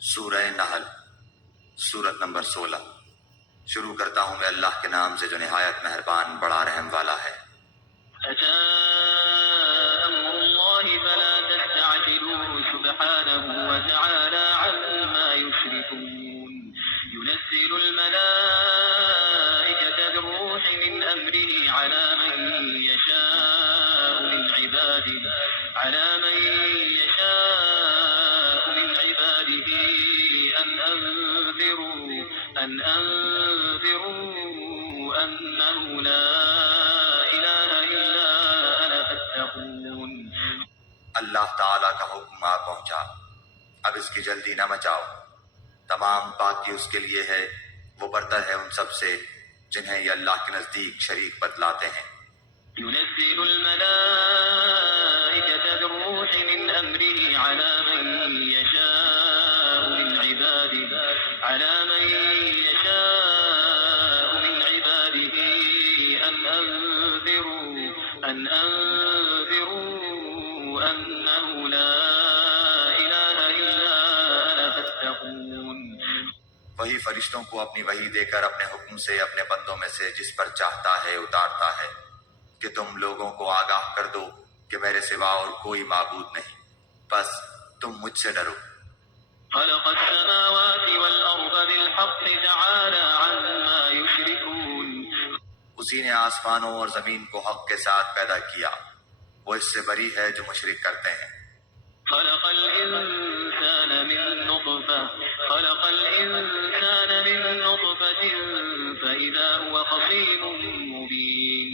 سورہ نحل، سورت نمبر 16۔ شروع کرتا ہوں میں اللہ کے نام سے جو نہایت مہربان بڑا رحم والا ہے۔ أتى أمر الله فلا تستعجلوه سبحانه وتعالى عما يشركون ينزل الملائكة بالروح من أمره على من يشاء من عباده أن أنذروا أنه لا إله إلا أنا فاتقون۔ اللہ تعالیٰ کا حکم آ پہنچا، اب اس کی جلدی نہ مچاؤ، تمام پاکی اس کے لیے ہے، وہ برتر ہے ان سب سے جنہیں یہ اللہ کے نزدیک شریک بتلاتے ہیں۔ ينزل الملائكة بالروح من أمره على من يشاء من عباده أن أنذروا أنه لا إله إلا أنا فاتقون۔ وہی فرشتوں کو اپنی وحی دے کر اپنے حکم سے اپنے بندوں میں سے جس پر چاہتا ہے اتارتا ہے کہ تم لوگوں کو آگاہ کر دو کہ میرے سوا اور کوئی معبود نہیں، بس تم مجھ سے ڈرو۔ خلق السماوات والأرض بالحق تعالى عما يشركون۔ اسی نے آسمانوں اور زمین کو حق کے ساتھ پیدا کیا، وہ اس سے بری ہے جو مشرک کرتے ہیں۔ خلق الإنسان من نطفة فإذا هو خصيم مبين۔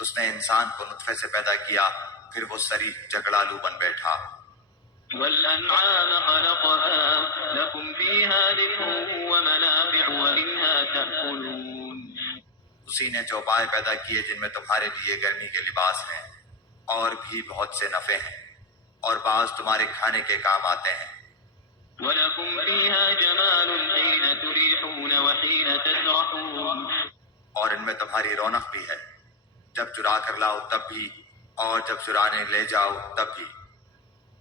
اس نے انسان کو نطفے سے پیدا کیا، پھر وہ صریح جھگڑالو بن بیٹھا۔ والأنعام خلقها لكم فيها دفء ومنافع ومنها تأكلون۔ اسی نے چوپائے پیدا کیے جن میں تمہارے لیے گرمی کے لباس ہیں اور بھی بہت سے نفع ہیں، اور بعض تمہارے کھانے کے کام آتے ہیں۔ وَلَكُمْ فِيهَا جَمَالٌ حِينَ تُرِيحُونَ وَحِينَ تَسْرَحُونَ۔ اور ان میں تمہاری رونق بھی ہے، جب چرا کر لاؤ تب بھی، اور جب چرانے لے جاؤ تب بھی۔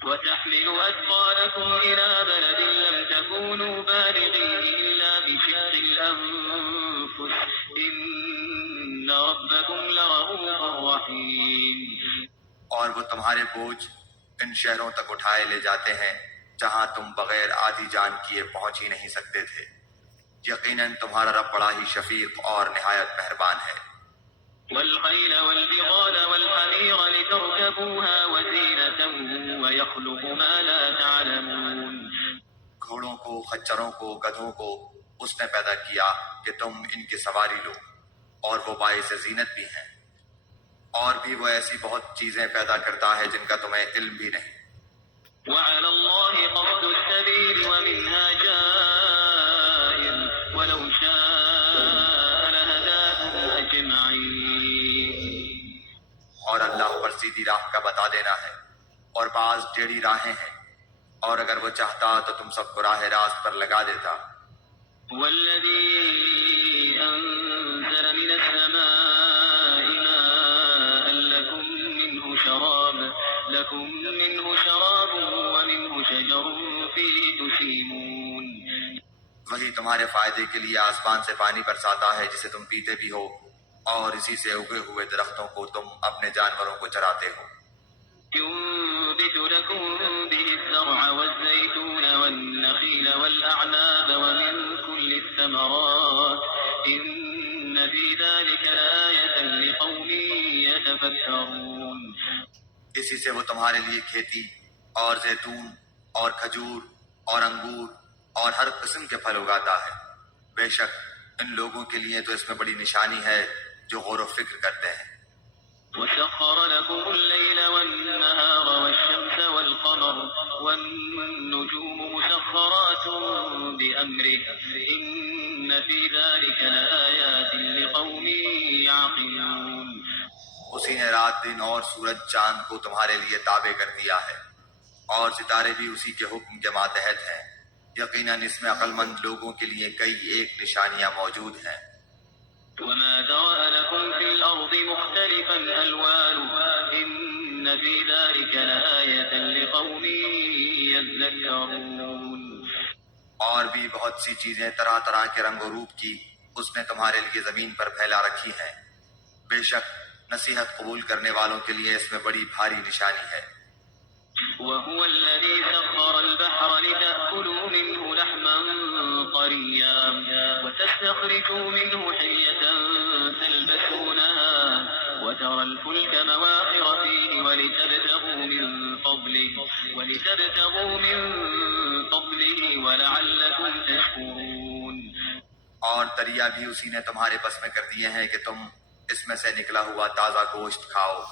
وَتَحْمِلُ أَثْقَالَكُمْ إِلَى بَلَدٍ لَّمْ تَكُونُوا بَالِغِيهِ إِلَّا بِشِقِّ الْأَنفُسِ إِنَّ رَبَّكُمْ لَرَءُوفٌ رَّحِيمٌ۔ اور وہ تمہارے بوجھ ان شہروں تک اٹھائے لے جاتے ہیں جہاں تم بغیر آدھی جان کیے پہنچ ہی نہیں سکتے تھے، یقیناً تمہارا رب بڑا ہی شفیق اور نہایت مہربان ہے۔ والخيل والبغال والحمير لتركبوها وزينة ويخلق ما لا تعلمون۔ گھوڑوں کو، خچروں کو، گدھوں کو اس نے پیدا کیا کہ تم ان کی سواری لو، اور وہ باعث زینت بھی ہیں، اور بھی وہ ایسی بہت چیزیں پیدا کرتا ہے جن کا تمہیں علم بھی نہیں۔ وعلى الله قصد السبيل ومنها جائر ولو شاء لهداكم أجمعين۔ اور اللہ پر سیدھی راہ کا بتا دینا ہے، اور بعض ٹیڑھی راہیں ہیں، اور اگر وہ چاہتا تو تم سب کو راہ راست پر لگا دیتا۔ والذي أنزل من السماء ماء لكم منه شراب ومنه شجر فيه تسيمون۔ وہی تمہارے فائدے کے لیے آسمان سے پانی برساتا ہے جسے تم پیتے بھی ہو، اور اسی سے اگے ہوئے درختوں کو تم اپنے جانوروں کو چراتے ہو۔ ينبت لكم به الزرع والزيتون والنخيل والأعناب ومن كل الثمرات إن في ذلك لآية لقوم يتفكرون۔ اسی سے وہ تمہارے لیے کھیتی اور زیتون اور کھجور اور انگور اور ہر قسم کے پھل اگاتا ہے، بے شک ان لوگوں کے لیے تو اس میں بڑی نشانی ہے جو غور و فکر کرتے ہیں۔ وسخر لكم الليل والنهار والشمس والقمر والنجوم مسخرات بأمره إن في ذلك لآيات لقوم يعقلون۔ اسی نے رات دن اور سورج چاند کو تمہارے لیے تابع کر دیا ہے، اور ستارے بھی اسی کے حکم کے ماتحت ہیں، یقیناً اس میں عقل مند لوگوں کے لیے کئی ایک نشانیاں موجود ہیں۔ وما ذرأ لكم في الأرض مختلفا ألوانه إن في ذلك لآية لقوم يذكرون۔ اور بھی بہت سی چیزیں طرح طرح کے رنگ و روپ کی اس نے تمہارے لیے زمین پر پھیلا رکھی ہیں۔ بے شک نصیحت قبول کرنے والوں کے لیے اس میں بڑی بھاری نشانی ہے۔ وهو الذي سخر البحر لتأكلوا منه لحما طريا وتستخرجوا منه حية تلبسونها وترى الفلك مواخر فيه ولتبتغوا من فضله ولعلكم تشكرون۔ اور دریا بھی اسی نے تمہارے بس میں کر دیے ہیں کہ تم اس میں سے نکلا ہوا تازہ گوشت کھاؤ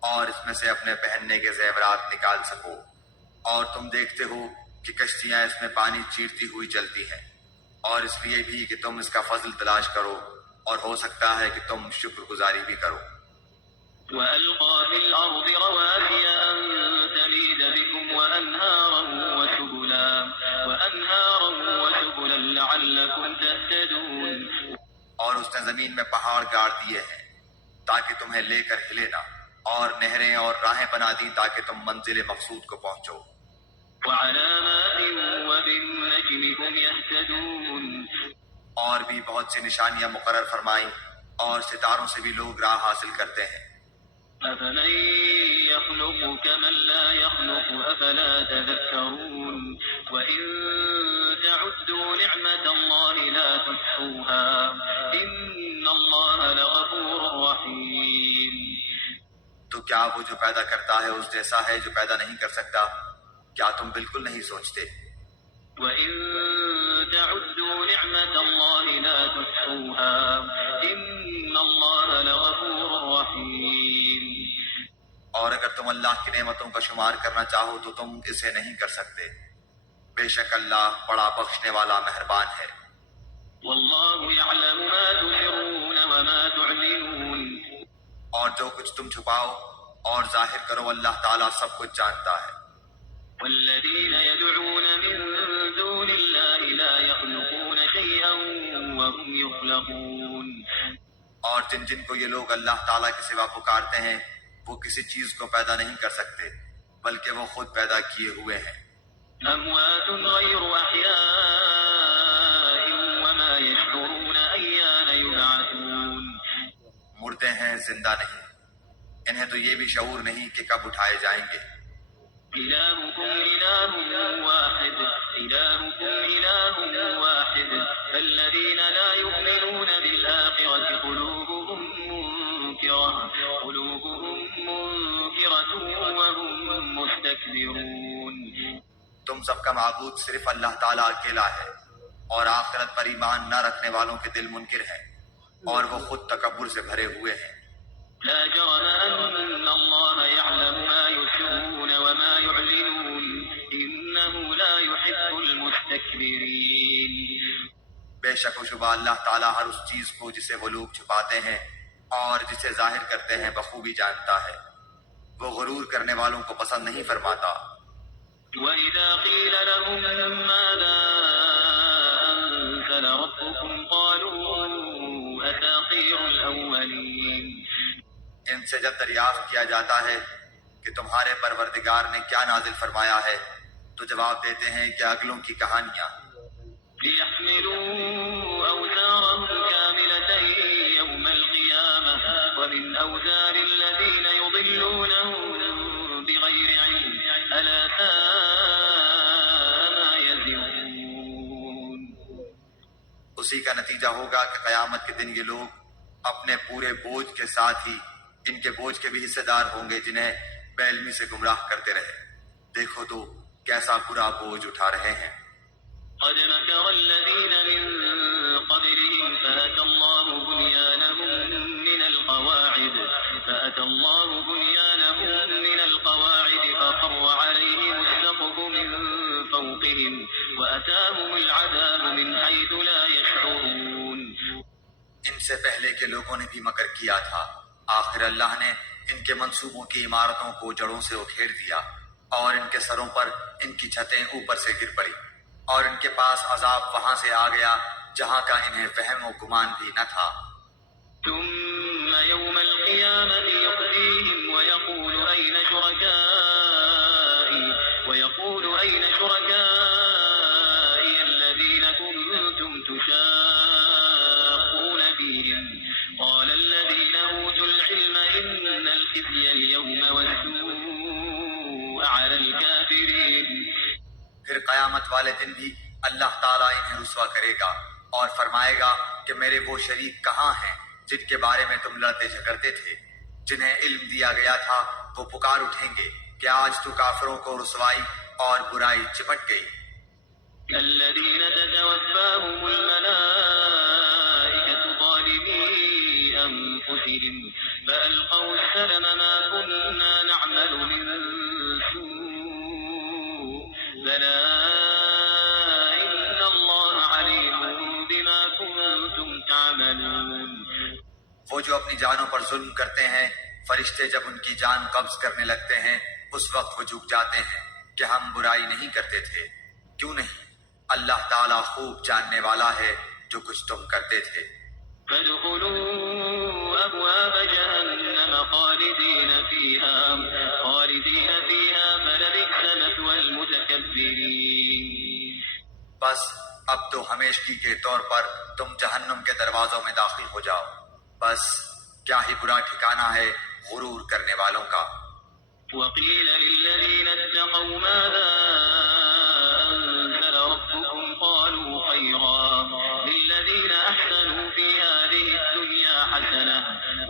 اور اس میں سے اپنے پہننے کے زیورات نکال سکو، اور تم دیکھتے ہو کہ کشتیاں اس میں پانی چیرتی ہوئی چلتی ہیں، اور اس لیے بھی کہ تم اس کا فضل تلاش کرو اور ہو سکتا ہے کہ تم شکر گزاری بھی کرو۔ وألقى في الأرض رواسي أن تميد بكم وأنهارا وسبلا لعلكم تهتدون۔ اور اس نے زمین میں پہاڑ گاڑ دیے ہیں تاکہ تمہیں لے کر ہلے نہ، اور نہریں اور راہیں بنا دی تاکہ تم منزل مقصود کو پہنچو۔ وعلامات وبالنجم هم يهتدون۔ اور بھی بہت سی نشانیاں مقرر فرمائیں، اور ستاروں سے بھی لوگ راہ حاصل کرتے ہیں۔ أفمن يخلق كمن لا يخلق أفلا تذكرون۔ وإن تعدوا نعمة الله لا تحصوها إن الله لغفور رحيم۔ تو کیا وہ جو پیدا کرتا ہے اس جیسا ہے جو پیدا نہیں کر سکتا؟ کیا تم بالکل نہیں سوچتے؟ وَإِن تَعُدُّوا نِعْمَةَ اللَّهِ لَا تُحْصُوهَا إِنَّ اللَّهَ لَغَفُورٌ رَّحِيمٌ۔ اور اگر تم اللہ کی نعمتوں کا شمار کرنا چاہو تو تم اسے نہیں کر سکتے، بے شک اللہ بڑا بخشنے والا مہربان ہے۔ وَاللَّهُ يَعْلَمُ مَا تُسِرُّونَ وَمَا تُعْلِنُونَ۔ اور جو کچھ تم چھپاؤ اور ظاہر کرو اللہ تعالیٰ سب کچھ جانتا ہے۔ والذين يدعون من دون الله لا يخلقون شيئا وهم يخلقون۔ اور جن کو یہ لوگ اللہ تعالیٰ کے سوا پکارتے ہیں وہ کسی چیز کو پیدا نہیں کر سکتے بلکہ وہ خود پیدا کیے ہوئے ہیں۔ أموات غير أحياء وما يشعرون أيان يبعثون۔ مردے ہیں زندہ نہیں، انہیں تو یہ بھی شعور نہیں کہ کب اٹھائے جائیں گے۔ إلهكم إله واحد فالذين لا يؤمنون بالآخرة قلوبهم منكرة وهم مستكبرون۔ تم سب کا معبود صرف اللہ تعالیٰ اکیلا ہے، اور آخرت پر ایمان نہ رکھنے والوں کے دل منکر ہیں اور وہ خود تکبر سے بھرے ہوئے ہیں۔ لا جرم أن الله يعلم ما يسرون وما يعلنون إنه لا يحب المستكبرين۔ بے شک و شبہ اللہ تعالیٰ ہر اس چیز کو جسے وہ لوگ چھپاتے ہیں اور جسے ظاہر کرتے ہیں بخوبی جانتا ہے، وہ غرور کرنے والوں کو پسند نہیں فرماتا۔ وَإِذَا قِيلَ لَهُم مَّاذَا أَنزَلَ رَبُّكُمْ قَالُوا أَسَاطِيرُ الْأَوَّلِينَ۔ ان سے جب دریافت کیا جاتا ہے کہ تمہارے پروردگار نے کیا نازل فرمایا ہے تو جواب دیتے ہیں کہ اگلوں کی کہانیاں۔ لِيَحْمِلُوا أَوْزَارَهُمْ كَامِلَةً يَوْمَ الْقِيَامَةِ وَمِنْ أَوْزَارِ الَّذِينَ يُضِلُّونَهُم بِغَيْرِ عِلْمٍ أَلَا سَاءَ مَا يَزِرُونَ۔ اسی کا نتیجہ ہوگا کہ قیامت کے دن یہ لوگ اپنے پورے بوجھ کے ساتھ ہی ان کے بوجھ کے بھی حصے دار ہوں گے جنہیں بے علمی سے گمراہ کرتے رہے۔ دیکھو تو کیسا برا بوجھ اٹھا رہے ہیں۔ قد مكر الذين من قبلهم فأتى الله بنيانهم من القواعد فخر عليهم السقف من فوقهم وأتاهم العذاب من حيث لا يشعرون۔ ان سے پہلے کے لوگوں نے بھی مکر کیا تھا، آخر اللہ نے ان کے منصوبوں کی عمارتوں کو جڑوں سے اکھیڑ دیا اور ان کے سروں پر ان کی چھتیں اوپر سے گر پڑی، اور ان کے پاس عذاب وہاں سے آ گیا جہاں کا انہیں وہم و گمان بھی نہ تھا۔ ثم يوم القيامة يخزيهم ويقول أين شركائي پھر قیامت والے دن بھی اللہ تعالیٰ انہیں رسوا کرے گا اور فرمائے گا کہ میرے وہ شریک کہاں ہیں جن کے بارے میں تم لڑتے جھگڑتے تھے؟ جنہیں علم دیا گیا تھا وہ پکار اٹھیں گے کہ آج تو کافروں کو رسوائی اور برائی چپٹ گئی۔ الذين تتوفاهم الملائكة ظالمي أنفسهم فألقوا السلم ما كنا نعمل من سوء بلى إن الله عليم بما كنتم تعملون۔ وہ جو اپنی جانوں پر ظلم کرتے ہیں، فرشتے جب ان کی جان قبض کرنے لگتے ہیں اس وقت وہ جھک جاتے ہیں کہ ہم برائی نہیں کرتے تھے۔ کیوں نہیں؟ اللہ تعالیٰ خوب جاننے والا ہے جو کچھ تم کرتے تھے۔ فادخلوا أبواب جهنم خالدين فيها فلبئس مثوى المتكبرين۔ بس اب تو ہمیشگی کے طور پر تم جہنم کے دروازوں میں داخل ہو جاؤ، بس کیا ہی برا ٹھکانہ ہے غرور کرنے والوں کا۔ وقيل للذين اتقوا ماذا أنزل ربكم قالوا خيرا للذين أحسنوا في هذه الدنيا حسنة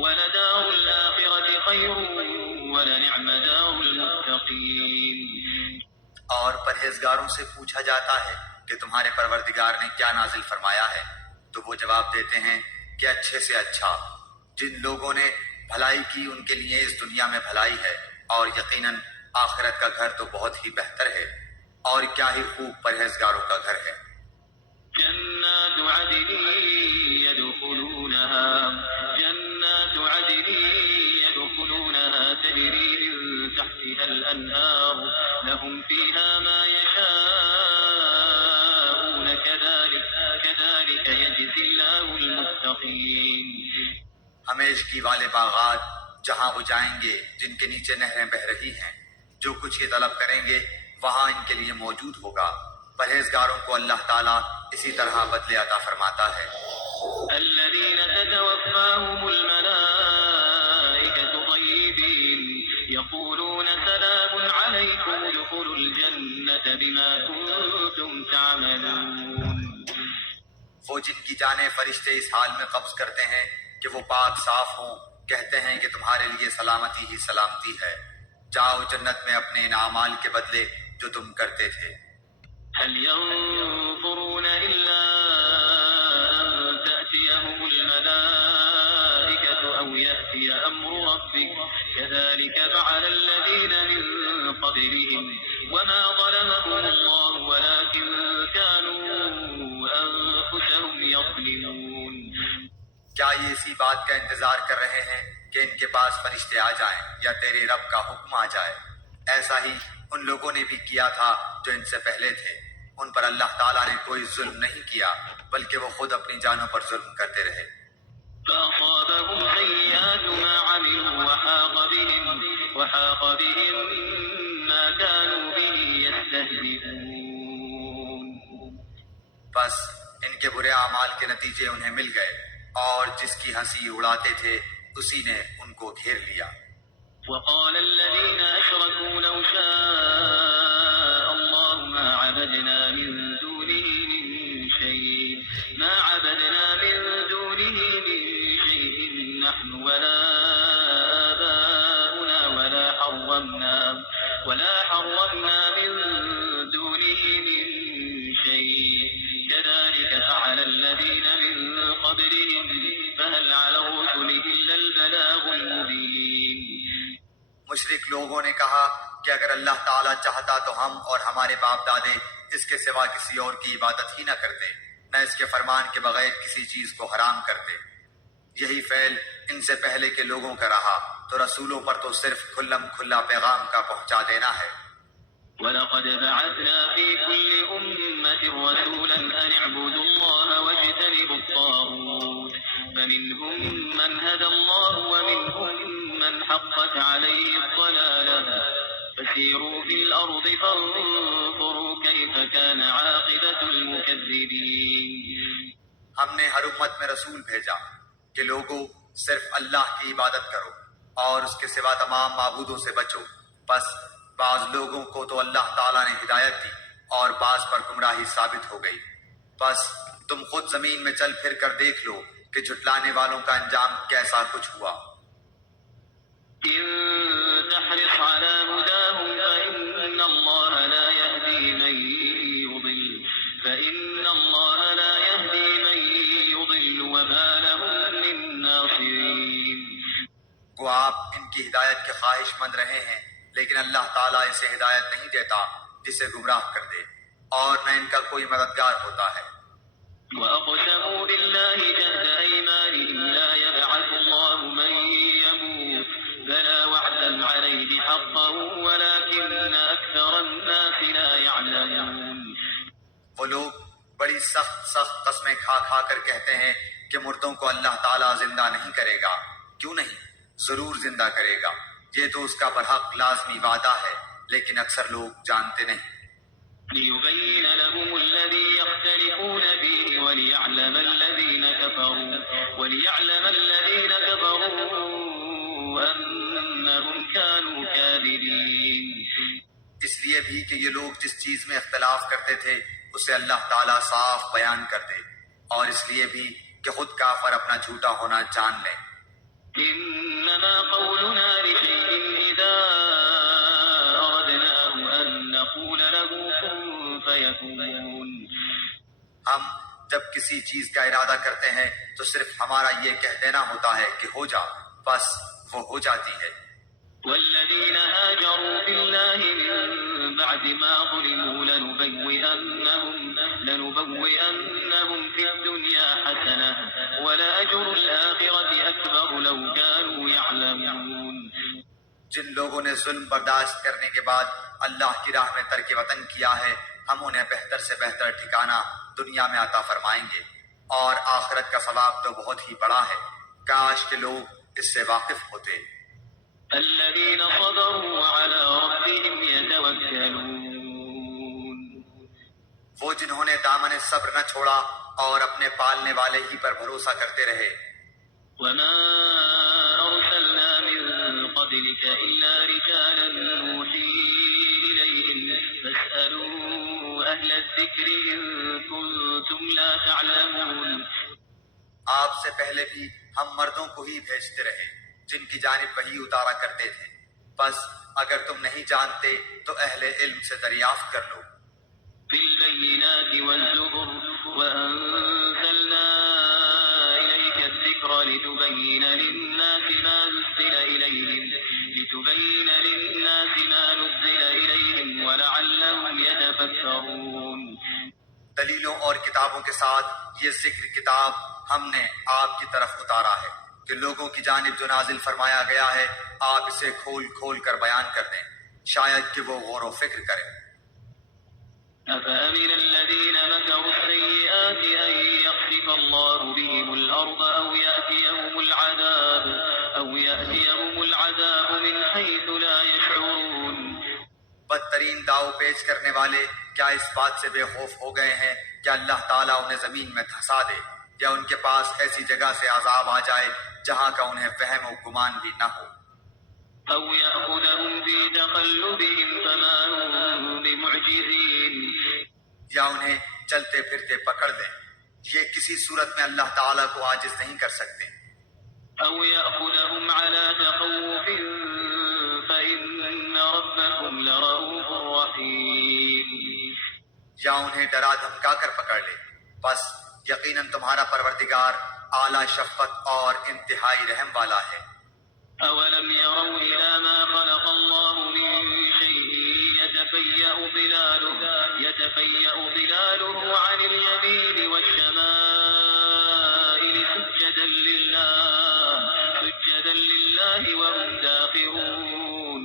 ولدار الآخرة خير ولنعم دار المتقين۔ اور پرہیزگاروں سے پوچھا جاتا ہے کہ تمہارے پروردگار نے کیا نازل فرمایا ہے، تو وہ جواب دیتے ہیں کہ اچھے سے اچھا۔ جن لوگوں نے بھلائی کی ان کے لیے اس دنیا میں بھلائی ہے، اور یقیناً آخرت کا گھر تو بہت ہی بہتر ہے، اور کیا ہی خوب پرہیزگاروں کا گھر ہے۔ جنات عدن يدخلونها تجري من تحتها الأنهار لهم فيها ما يشاءون كذلك يجزي الله المتقين۔ ہمیشگی والے باغات جہاں وہ جائیں گے، جن کے نیچے نہریں بہہ رہی ہیں، جو کچھ یہ طلب کریں گے وہاں ان کے لیے موجود ہوگا۔ پرہیزگاروں کو اللہ تعالیٰ اسی طرح بدلے عطا فرماتا ہے۔ الذين تتوفاهم الملائكة طيبين يقولون سلام عليكم ادخلوا الجنة بما كنتم تعملون۔ وہ جن کی جانیں فرشتے اس حال میں قبض کرتے ہیں کہ وہ پاک صاف ہوں، کہتے ہیں کہ تمہارے لیے سلامتی ہی سلامتی ہے، جاؤ جنت میں اپنے ان اعمال کے بدلے جو تم کرتے تھے۔ هل ينظرون إلا أن تأتيهم الملائكة أو يأتي أمر ربك كذلك فعل الذين من قبلهم وما ظلمهم الله ولكن كانوا أنفسهم يظلمون۔ کیا یہ اسی بات کا انتظار کر رہے ہیں کہ ان کے پاس فرشتے آ جائیں یا تیرے رب کا حکم آ جائے؟ ایسا ہی ان لوگوں نے بھی کیا تھا جو ان سے پہلے تھے، ان پر اللہ تعالیٰ نے کوئی ظلم نہیں کیا بلکہ وہ خود اپنی جانوں پر ظلم کرتے رہے۔ فأصابهم سيئات ما عملوا وحاق بهم ما كانوا به يستهزئون۔ بس ان کے برے اعمال کے نتیجے انہیں مل گئے، اور جس کی ہنسی اڑاتے تھے اسی نے ان کو گھیر لیا۔ وقال الذين أشركوا لو شاء الله ما عبدنا من دونه من شيء نحن ولا آباؤنا ولا حرمنا من دونه من شيء كذلك فعل الذين من قبلهم فهل على الرسل إلا البلاغ المبين۔ مشرک لوگوں نے کہا کہ اگر اللہ تعالیٰ چاہتا تو ہم اور ہمارے باپ دادے اس کے سوا کسی اور کی عبادت ہی نہ کرتے، نہ اس کے فرمان کے بغیر کسی چیز کو حرام کرتے۔ یہی فعل ان سے پہلے کے لوگوں کا رہا، تو رسولوں پر تو صرف کھلم کھلا پیغام کا پہنچا دینا ہے۔ وَلَقَدْ بَعَثْنَا فِي كُلِّ أُمَّةٍ رَسُولًا أَنِ اعْبُدُوا اللَّهَ وَاجْتَنِبُوا الطَّاغُوتَ فَمِنْهُمْ مَنْ هَدَى اللَّهُ وَمِنْهُمْ مَنْ حَقَّتْ عَلَيْهِ الضَّلَالَةُ فَسِيرُوا فِي الْأَرْضِ فَانظُرُوا كَيْفَ كَانَ عَاقِبَةُ الْمُكَذِّبِينَ۔ ہم نے ہر امت میں رسول بھیجا کہ لوگوں صرف اللہ کی عبادت کرو اور اس کے سوا تمام معبودوں سے بچو، بس بعض لوگوں کو تو اللہ تعالیٰ نے ہدایت دی، اور بعض پر گمراہی ثابت ہو گئی۔ بس تم خود زمین میں چل پھر کر دیکھ لو کہ جھٹلانے والوں کا انجام کیسا کچھ ہوا۔ إن تحرص على هداهم فإن الله لا يهدي من يضل وما لهم من ناصرين۔ وہ آپ ان کی ہدایت کے خواہش مند رہے ہیں، لیکن اللہ تعالیٰ اسے ہدایت نہیں دیتا جسے گمراہ کر دے، اور نہ ان کا کوئی مددگار ہوتا ہے۔ وأقسموا بالله جهد أيمانهم لا يبعث الله من يموت بلى وعدا عليه حقا ولكن أكثر الناس لا يعلمون۔ وہ لوگ بڑی سخت قسمیں کھا کھا کر کہتے ہیں کہ مردوں کو اللہ تعالیٰ زندہ نہیں کرے گا۔ کیوں نہیں؟ ضرور زندہ کرے گا، یہ تو اس کا برحق لازمی وعدہ ہے، لیکن اکثر لوگ جانتے نہیں۔ ليبين لهم الذي يختلفون فيه وليعلم الذين كفروا أنهم كانوا كاذبين۔ اس لیے بھی کہ یہ لوگ جس چیز میں اختلاف کرتے تھے اسے اللہ تعالیٰ صاف بیان کر دے، اور اس لیے بھی کہ خود کافر اپنا جھوٹا ہونا جان لیں۔ إنما قولنا لشيء إذا أردناه أن نقول له كن فيكون۔ ہم جب کسی چیز کا ارادہ کرتے ہیں تو صرف ہمارا یہ کہہ دینا ہوتا ہے کہ ہو جا، بس وہ ہو جاتی ہے۔ والذين هاجروا في الله من بعد ما ظلموا لنبوئنهم في الدنيا حسنة ولأجر الآخرة أكبر لو كانوا يعلمون۔ جن لوگوں نے ظلم برداشت کرنے کے بعد اللہ کی راہ میں ترک وطن کیا ہے، ہم انہیں بہتر سے بہتر ٹھکانہ دنیا میں عطا فرمائیں گے، اور آخرت کا ثواب تو بہت ہی بڑا ہے۔ کاش کہ لوگ اس سے واقف ہوتے۔ الذين صبروا وعلى ربهم يتوكلون۔ وہ جنہوں نے دامن صبر نہ چھوڑا اور اپنے پالنے والے ہی پر بھروسہ کرتے رہے۔ وما أرسلنا من قبلك إلا رجالا نوحي إليهم فاسألوا أهل الذكر إن كنتم لا تعلمون۔ آپ سے پہلے بھی ہم مردوں کو ہی بھیجتے رہے جن کی جانب وحی اتارا کرتے تھے، بس اگر تم نہیں جانتے تو اہل علم سے دریافت کر لو۔ بالبينات والزبر وأنزلنا إليك الذكر لتبين للناس ما نزل إليهم ولعلهم يتفكرون۔ دلیلوں اور کتابوں کے ساتھ یہ ذکر کتاب ہم نے آپ کی طرف اتارا ہے کہ لوگوں کی جانب جو نازل فرمایا گیا ہے آپ اسے کھول کھول کر بیان کر دیں، شاید کہ وہ غور و فکر کریں۔ أفأمن الذين مكروا السيئات أن يخسف الله بهم الأرض أو يأتيهم العذاب من حيث لا يشعرون۔ بدترین داؤ پیچ کرنے والے کیا اس بات سے بے خوف ہو گئے ہیں کہ اللہ تعالیٰ انہیں زمین میں دھسا دے، یا ان کے پاس ایسی جگہ سے عذاب آ جائے جہاں کا انہیں وہم و گمان بھی نہ ہو، أو يأخذهم في تقلبهم فما هم بمعجزين۔ یا انہیں چلتے پھرتے پکڑ لیں، یہ کسی صورت میں اللہ تعالیٰ کو عاجز نہیں کر سکتے۔ أو يأخذهم على تخوف فإن ربكم لرؤوف رحيم۔ یا انہیں ڈرا دھمکا کر پکڑ لے، بس یقیناً تمہارا پروردگار اعلیٰ شفقت اور انتہائی رحم والا ہے۔ أولم يروا إلى ما خلق الله من شيء يتفيأ ظلاله عن اليمين والشمائل سجدا لله وهم داخرون۔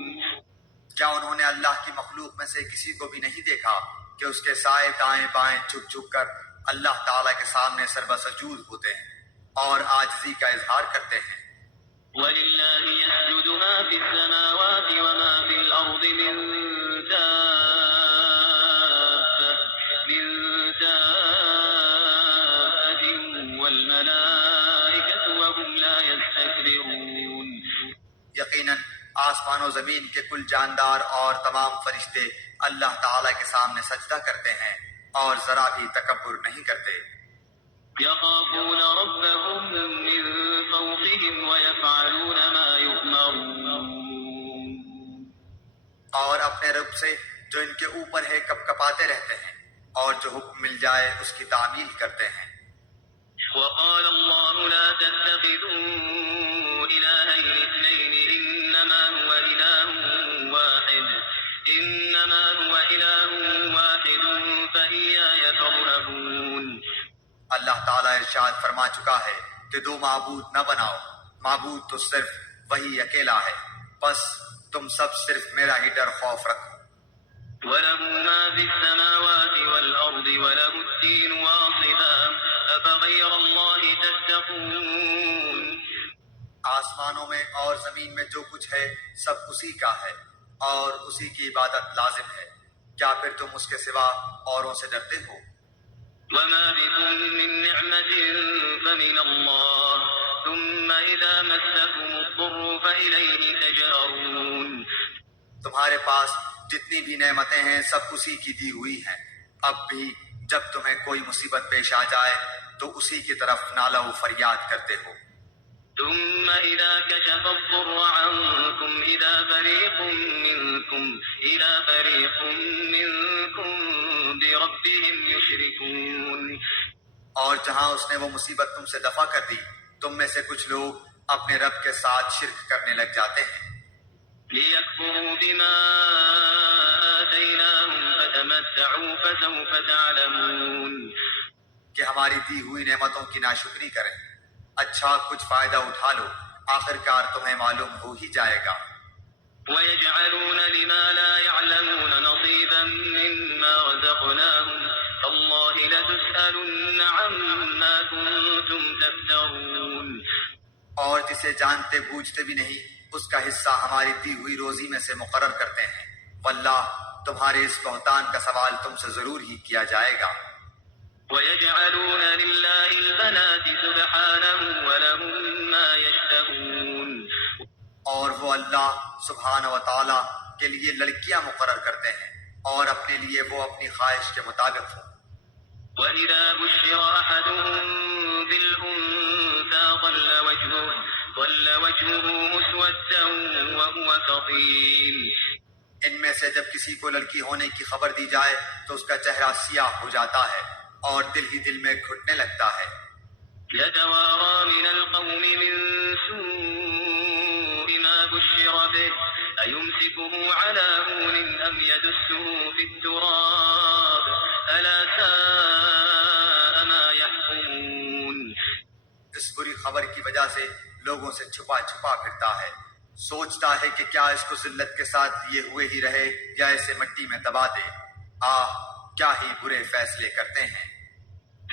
کیا انہوں نے اللہ کی مخلوق میں سے کسی کو بھی نہیں دیکھا کہ اس کے سائے دائیں بائیں جھک جھک کر اللہ تعالیٰ کے سامنے سربسجود ہوتے ہیں اور عاجزی کا اظہار کرتے ہیں۔ وَلِلَّهِ يَسْجُدُ مَا فِي السَّمَاوَاتِ وَمَا فِي الْأَرْضِ مِن دَابَّةٍ وَالْمَلَائِكَةُ وَهُمْ لَا يَسْتَكْبِرُونَ۔ یقیناً آسمان و زمین کے کل جاندار اور تمام فرشتے اللہ تعالیٰ کے سامنے سجدہ کرتے ہیں اور ذرا بھی تکبر نہیں کرتے. يخافون ربهم من فوقهم ويفعلون ما يؤمرون. اور اپنے رب سے جو ان کے اوپر ہے کپ کپاتے رہتے ہیں اور جو حکم مل جائے اس کی تعمیل کرتے ہیں. وقال الله لا تتخذوا إلهين اثنين إنما هو إله واحد فإياي فارهبون. اللہ تعالیٰ ارشاد فرما چکا ہے کہ دو معبود نہ بناؤ، معبود تو صرف وہی اکیلا ہے، بس تم سب صرف میرا ہی ڈر خوف رکھو. وله ما في السماوات والأرض وله الدين واصبا أفغير الله تتقون. آسمانوں میں اور زمین میں جو کچھ ہے سب اسی کا ہے اور اسی کی عبادت لازم ہے، کیا پھر تم اس کے سوا اوروں سے ڈرتے ہو؟ وما بكم من نعمة فمن الله ثم إذا مسكم الضر فإليه تجأرون. تمہارے پاس جتنی بھی نعمتیں ہیں سب اسی کی دی ہوئی ہیں، اب بھی جب تمہیں کوئی مصیبت پیش آ جائے تو اسی کی طرف نالہ و فریاد کرتے ہو. ثم إذا كشف الضر عنكم إذا فريق منكم بربهم يشركون. اور جہاں اس نے وہ مصیبت تم سے دفع کر دی، تم میں سے کچھ لوگ اپنے رب کے ساتھ شرک کرنے لگ جاتے ہیں. ليكفروا بما آتيناهم فتمتعوا فسوف تعلمون. کہ ہماری دی ہوئی نعمتوں کی ناشکری کریں. اچھا کچھ فائدہ اٹھا لو، آخر کار تمہیں معلوم ہو ہی جائے گا. ويجعلون لما لا يعلمون نصيبا مما رزقناهم تالله لتسألن عما كنتم تفترون. اور جسے جانتے بوجھتے بھی نہیں اس کا حصہ ہماری دی ہوئی روزی میں سے مقرر کرتے ہیں، واللہ تمہارے اس بہتان کا سوال تم سے ضرور ہی کیا جائے گا. ويجعلون لله البنات سبحانه ولهم ما يشتهون. اور وہ اللہ سبحانہ و تعالیٰ کے لیے لڑکیاں مقرر کرتے ہیں اور اپنے لیے وہ اپنی خواہش کے مطابق ہوں. وإذا بشر أحدهم بالأنثى ظل وجهه مسودا وهو كظيم. ان میں سے جب کسی کو لڑکی ہونے کی خبر دی جائے تو اس کا چہرہ سیاہ ہو جاتا ہے اور دل ہی دل میں گھٹنے لگتا ہے. يتوارى من القوم من سوء ما بشر به أيمسكه على هون أم يدسه في التراب ألا ساء ما يحكمون. اس بری خبر کی وجہ سے لوگوں سے چھپا چھپا پھرتا ہے، سوچتا ہے کہ کیا اس کو ذلت کے ساتھ لیے ہوئے ہی رہے یا اسے مٹی میں دبا دے. کیا ہی برے فیصلے کرتے ہیں.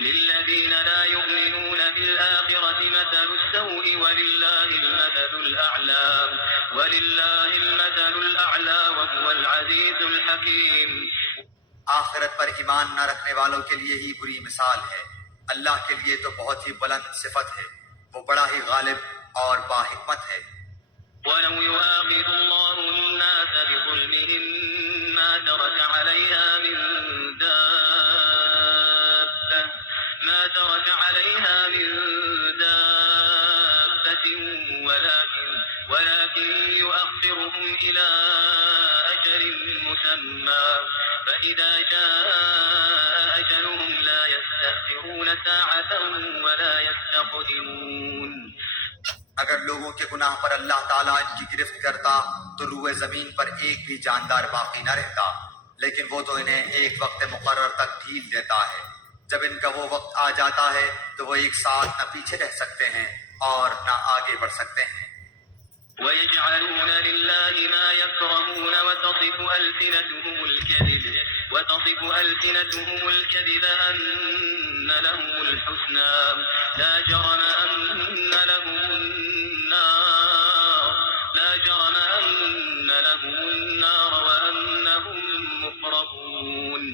للذين لا يؤمنون بالآخرة مثل السوء ولله المثل الأعلى وهو العزيز الحكيم. آخرت پر ایمان نہ رکھنے والوں کے لیے ہی بری مثال ہے، اللہ کے لیے تو بہت ہی بلند صفت ہے، وہ بڑا ہی غالب اور باحکمت ہے. ولو يؤاخذ الله الناس بظلمهم ما ترك عليها من دابة ولكن يؤخرهم إلى أجل مسمى فإذا جاء أجلهم لا يستأخرون ساعة ولا يستقدمون. اگر لوگوں کے گناہ پر اللہ تعالیٰ ان کی گرفت کرتا تو روئے زمین پر ایک بھی جاندار باقی نہ رہتا، لیکن وہ تو انہیں ایک وقت مقرر تک ڈھیل دیتا ہے. جب ان کا وہ وقت آ جاتا ہے تو وہ ایک ساتھ نہ پیچھے رہ سکتے ہیں اور نہ آگے بڑھ سکتے ہیں. ويجعلون لله ما يكرهون وتصف ألسنتهم الكذب أن لهم الحسنى لا جرم أن لهم النار وأنهم مفرطون.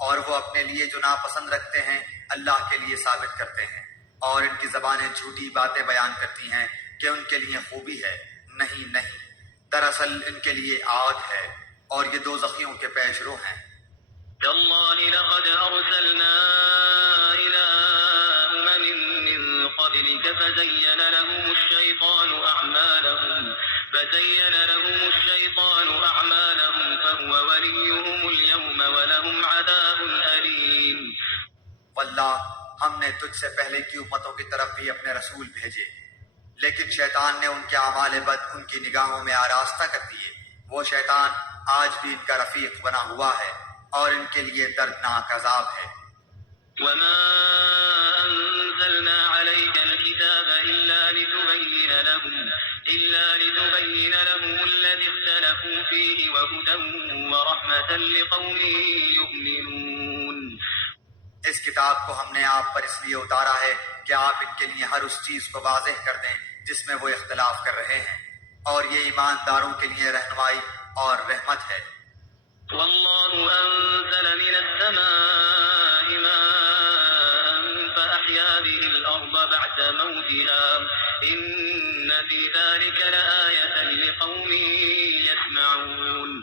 اور وہ اپنے لیے جو ناپسند رکھتے ہیں اللہ کے لیے ثابت کرتے ہیں، اور ان کی زبانیں جھوٹی باتیں بیان کرتی ہیں کہ ان کے لیے خوبی ہے. نہیں، دراصل ان کے لیے آگ ہے. اور یہ دوزخیوں کے پیش رو ہیں۔ تالله لقد أرسلنا إلى أمم من قبلك فزين لهم الشيطان فهو وليهم اليوم ولهم عذاب أليم۔ واللہ ہم نے تجھ سے پہلے کی امتوں کی طرف بھی اپنے رسول بھیجے، لیکن شیطان نے ان کے اعمال بد ان کی نگاہوں میں آراستہ کر دیے۔ وہ شیطان آج بھی ان کا رفیق بنا ہوا ہے اور ان کے لیے دردناک عذاب ہے۔ وما أنزلنا عليك الكتاب إلا لتبين لهم الذي اختلفوا فيه وهدى ورحمة لقوم يؤمنون۔ اس کتاب کو ہم نے آپ پر اس لیے اتارا ہے کہ آپ ان کے لیے ہر اس چیز کو واضح کر دیں جس میں وہ اختلاف کر رہے ہیں، اور یہ ایمانداروں کے لیے رہنمائی اور رحمت ہے۔ والله أنزل من السماء ماء فأحيا به الأرض بعد موتها إن في ذلك لآية لقوم يسمعون۔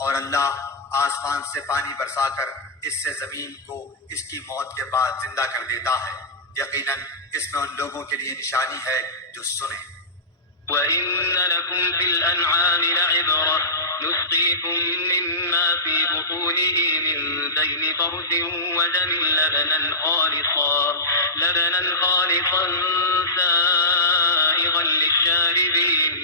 اور اللہ آسمان سے پانی برسا کر اس سے زمین کو اس کی موت کے بعد زندہ کر دیتا ہے، یقیناً اس میں ان لوگوں کے لیے نشانی ہے جو سنیں۔ وَإِنَّ لَكُمْ فِي الْأَنْعَامِ لَعِبْرَةً نُسْقِيكُم مِّمَّا فِي بُطُونِهِ مِن بَيْنِ فَرْثٍ وَدَمٍ لَبَنًا خَالِصًا سَائِغًا لِّلشَّارِبِينَ۔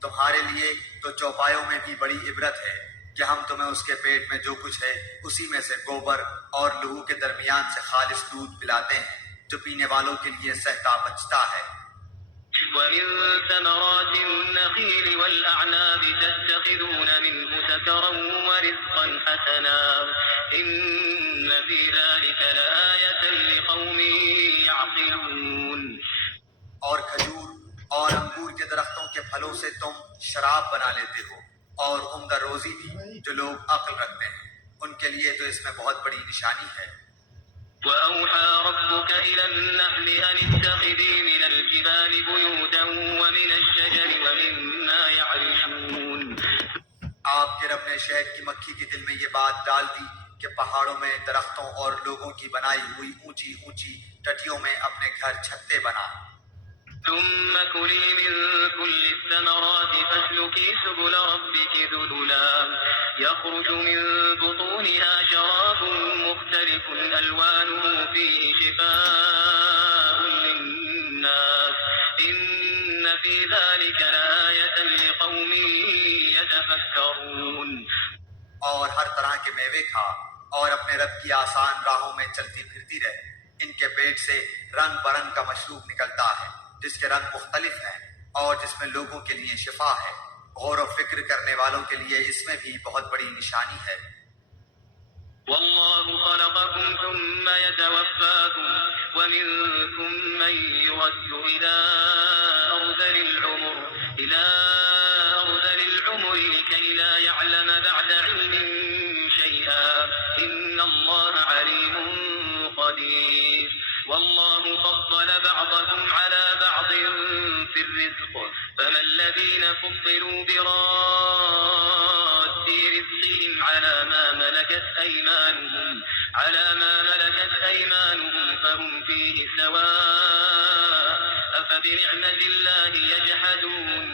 تمہارے لیے تو چوپایوں میں بھی بڑی عبرت ہے کہ ہم تمہیں اس کے پیٹ میں جو کچھ ہے اسی میں سے گوبر اور لہو کے درمیان سے خالص دودھ پلاتے ہیں جو پینے والوں کے لیے سہتا بچتا ہے۔ وَمِن ثَمَرَاتِ النَّخِيلِ وَالْأَعْنَابِ تَتَّخِذُونَ مِنْهُ سَكَرًا وَرِزْقًا حَسَنًا إِنَّ فِي ذَلِكَ لَآيَةً لِقَوْمٍ يَعْقِلُونَ۔ اور کھجور اور انگور کے درختوں کے پھلوں سے تم شراب بنا لیتے ہو اور عمدہ روزی بھی جو لوگ عقل رکھتے ہیں، ان کے لیے تو اس میں بہت بڑی نشانی ہے۔ وَأَوْحَى رَبُّكَ إِلَى النَّحْلِ أَنِ اتَّخِذِي مِنَ الْجِبَالِ بُيُوتًا وَمِنَ الشَّجَرِ وَمِمَّا يَعْرِشُونَ۔ آپ کے رب نے شہد کی مکھی کے دل میں یہ بات ڈال دی کہ پہاڑوں میں درختوں اور لوگوں کی بنائی ہوئی اونچی اونچی ٹٹیوں میں اپنے گھر چھتے بنا۔ ثم كلي من كل الثمرات فاسلكي سبل ربك ذللا يخرج من بطونها شراب مختلف ألوانه فيه شفاء للناس إن في ذلك لآية لقوم يتفكرون۔ اور ہر طرح کے میوے کھا اور اپنے رب کی آسان راہوں میں چلتی پھرتی رہ۔ ان کے پیٹ سے رنگ برنگ کا مشروب نکلتا ہے جس کے رنگ مختلف ہیں اور جس میں لوگوں کے لیے شفا ہے۔ غور و فکر کرنے والوں کے لیے اس میں بھی بہت بڑی نشانی ہے۔ والله خلقكم ثم يتوفاكم ومنكم من يرد إلى أرذل العمر لكي لا يعلم بعد علم شيئا إن الله عليم قدير۔ والله فضل بعضكم على بعض في الرزق فما الذين فضلوا براد رزقهم على ما ملكت أيمانهم فهم فيه سواء أفبنعمة الله يجحدون۔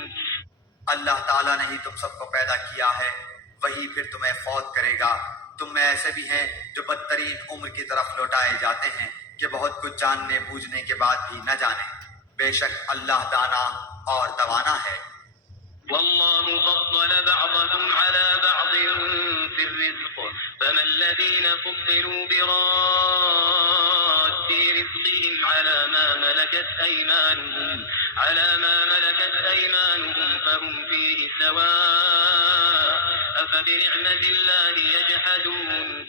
اللہ تعالیٰ نے ہی تم سب کو پیدا کیا ہے، وہی پھر تمہیں فوت کرے گا۔ تم میں ایسے بھی ہیں جو بدترین عمر کی طرف لوٹائے جاتے ہیں کہ بہت کچھ جاننے بوجھنے کے بعد بھی نہ جانیں۔ بے شک اللہ دانا اور توانا ہے۔ والله فضل بعضكم على بعض في الرزق فما الذين فضلوا براد رزقهم على ما ملكت أيمانهم فهم فيه سواء أفبنعمة الله يجحدون۔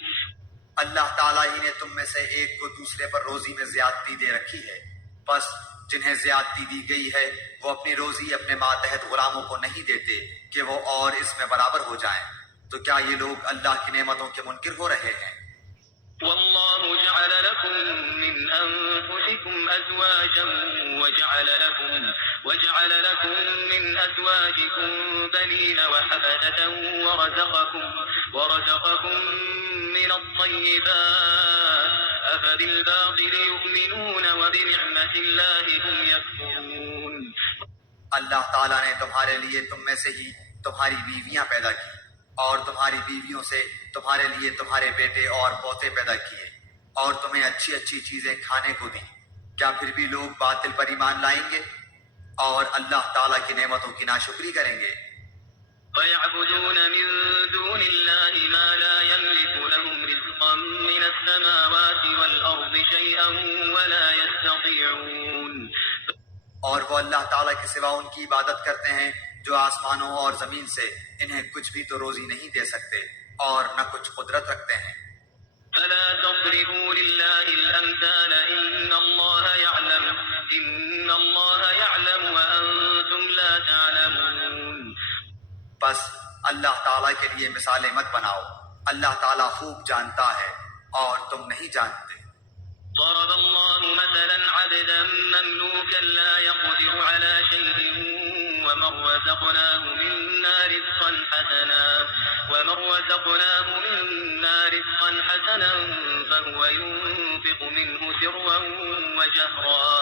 اللہ تعالیٰ ہی نے تم میں سے ایک کو دوسرے پر روزی میں زیادتی دے رکھی ہے، بس جنہیں زیادتی دی گئی ہے وہ اپنی روزی اپنے ماتحت غلاموں کو نہیں دیتے کہ وہ اور اس میں برابر ہو جائیں، تو کیا یہ لوگ اللہ کی نعمتوں کے منکر ہو رہے ہیں؟ والله جعل لكم من أنفسكم أزواجا وجعل لكم من أزواجكم بنين وحفدة ورزقكم من الطيبات أفبالباطل يؤمنون وبنعمة الله هم يكفرون. اللہ تعالیٰ نے تمہارے لیے تم میں سے ہی تمہاری بیویاں پیدا کی اور تمہاری بیویوں سے تمہارے لیے تمہارے بیٹے اور پوتے پیدا کیے اور تمہیں اچھی اچھی چیزیں کھانے کو دی. کیا پھر بھی لوگ باطل پر ایمان لائیں گے اور اللہ تعالیٰ کی نعمتوں کی ناشکری کریں گے؟ ويعبدون من دون الله ما لا يملك لهم رزقا من السماوات والأرض شيئا ولا يستطيعون. اور وہ اللہ تعالیٰ کے سوا ان کی عبادت کرتے ہیں جو آسمانوں اور زمین سے انہیں کچھ بھی تو روزی نہیں دے سکتے اور نہ کچھ قدرت رکھتے ہیں. فلا تضربوا لله الأمثال إن الله يعلم وأنتم لا تعلمون. بس اللہ تعالیٰ کے لیے مثالیں مت بناؤ، اللہ تعالیٰ خوب جانتا ہے اور تم نہیں جانتے. ضرب الله مثلا عبدا مملوكا لا يقدر على شيء ومن رزقناه منا رزقا حسنا فهو ينفق منه سرا وجهرا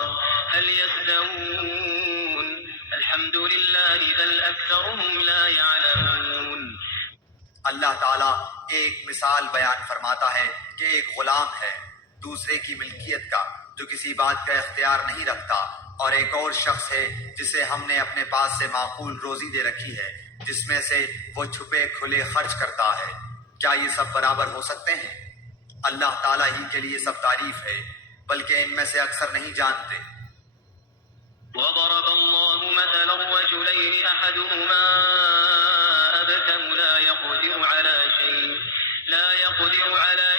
هل يستوون الحمد لله بل أكثرهم لا يعلمون. اللہ تعالیٰ ایک مثال بیان فرماتا ہے کہ ایک غلام ہے دوسرے کی ملکیت کا جو کسی بات کا اختیار نہیں رکھتا، اور ایک اور شخص ہے جسے ہم نے اپنے پاس سے معقول روزی دے رکھی ہے جس میں سے وہ چھپے کھلے خرچ کرتا ہے. کیا یہ سب برابر ہو سکتے ہیں؟ اللہ تعالیٰ ہی کے لیے سب تعریف ہے بلکہ ان میں سے اکثر نہیں جانتے. وضرب الله مثلا رجلين أحدهما أبكم لا يقدر على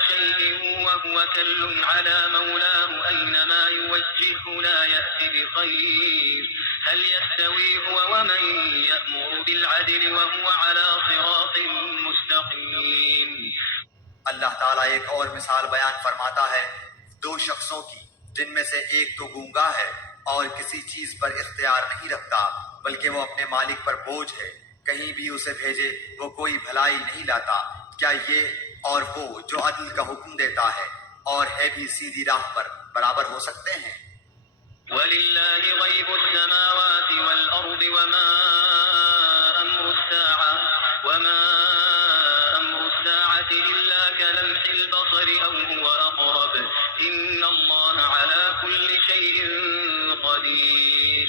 شيء وهو كل على مولاه أينما يوجهه لا يأتي بخير هل يستوي هو ومن يأمر بالعدل وهو على صراط مستقيم. اللہ تعالیٰ ایک اور مثال بیان فرماتا ہے دو شخصوں کی جن میں سے ایک تو گونگا ہے اور کسی چیز پر اختیار نہیں رکھتا بلکہ وہ اپنے مالک پر بوجھ ہے، کہیں بھی اسے بھیجے وہ کوئی بھلائی نہیں لاتا. کیا یہ اور وہ جو عدل کا حکم دیتا ہے اور ہے بھی سیدھی راہ پر برابر ہو سکتے ہیں؟ وَلِلَّهِ غَيْبُ السَّمَاوَاتِ وَالْأَرْضِ وَمَا أَمْرُ السَّاعَةِ إِلَّا كَلَمْحِ الْبَصَرِ أَوْ هُوَ أَقْرَبُ إِنَّ اللَّهَ عَلَى كُلِّ شَيْءٍ قَدِيرٌ.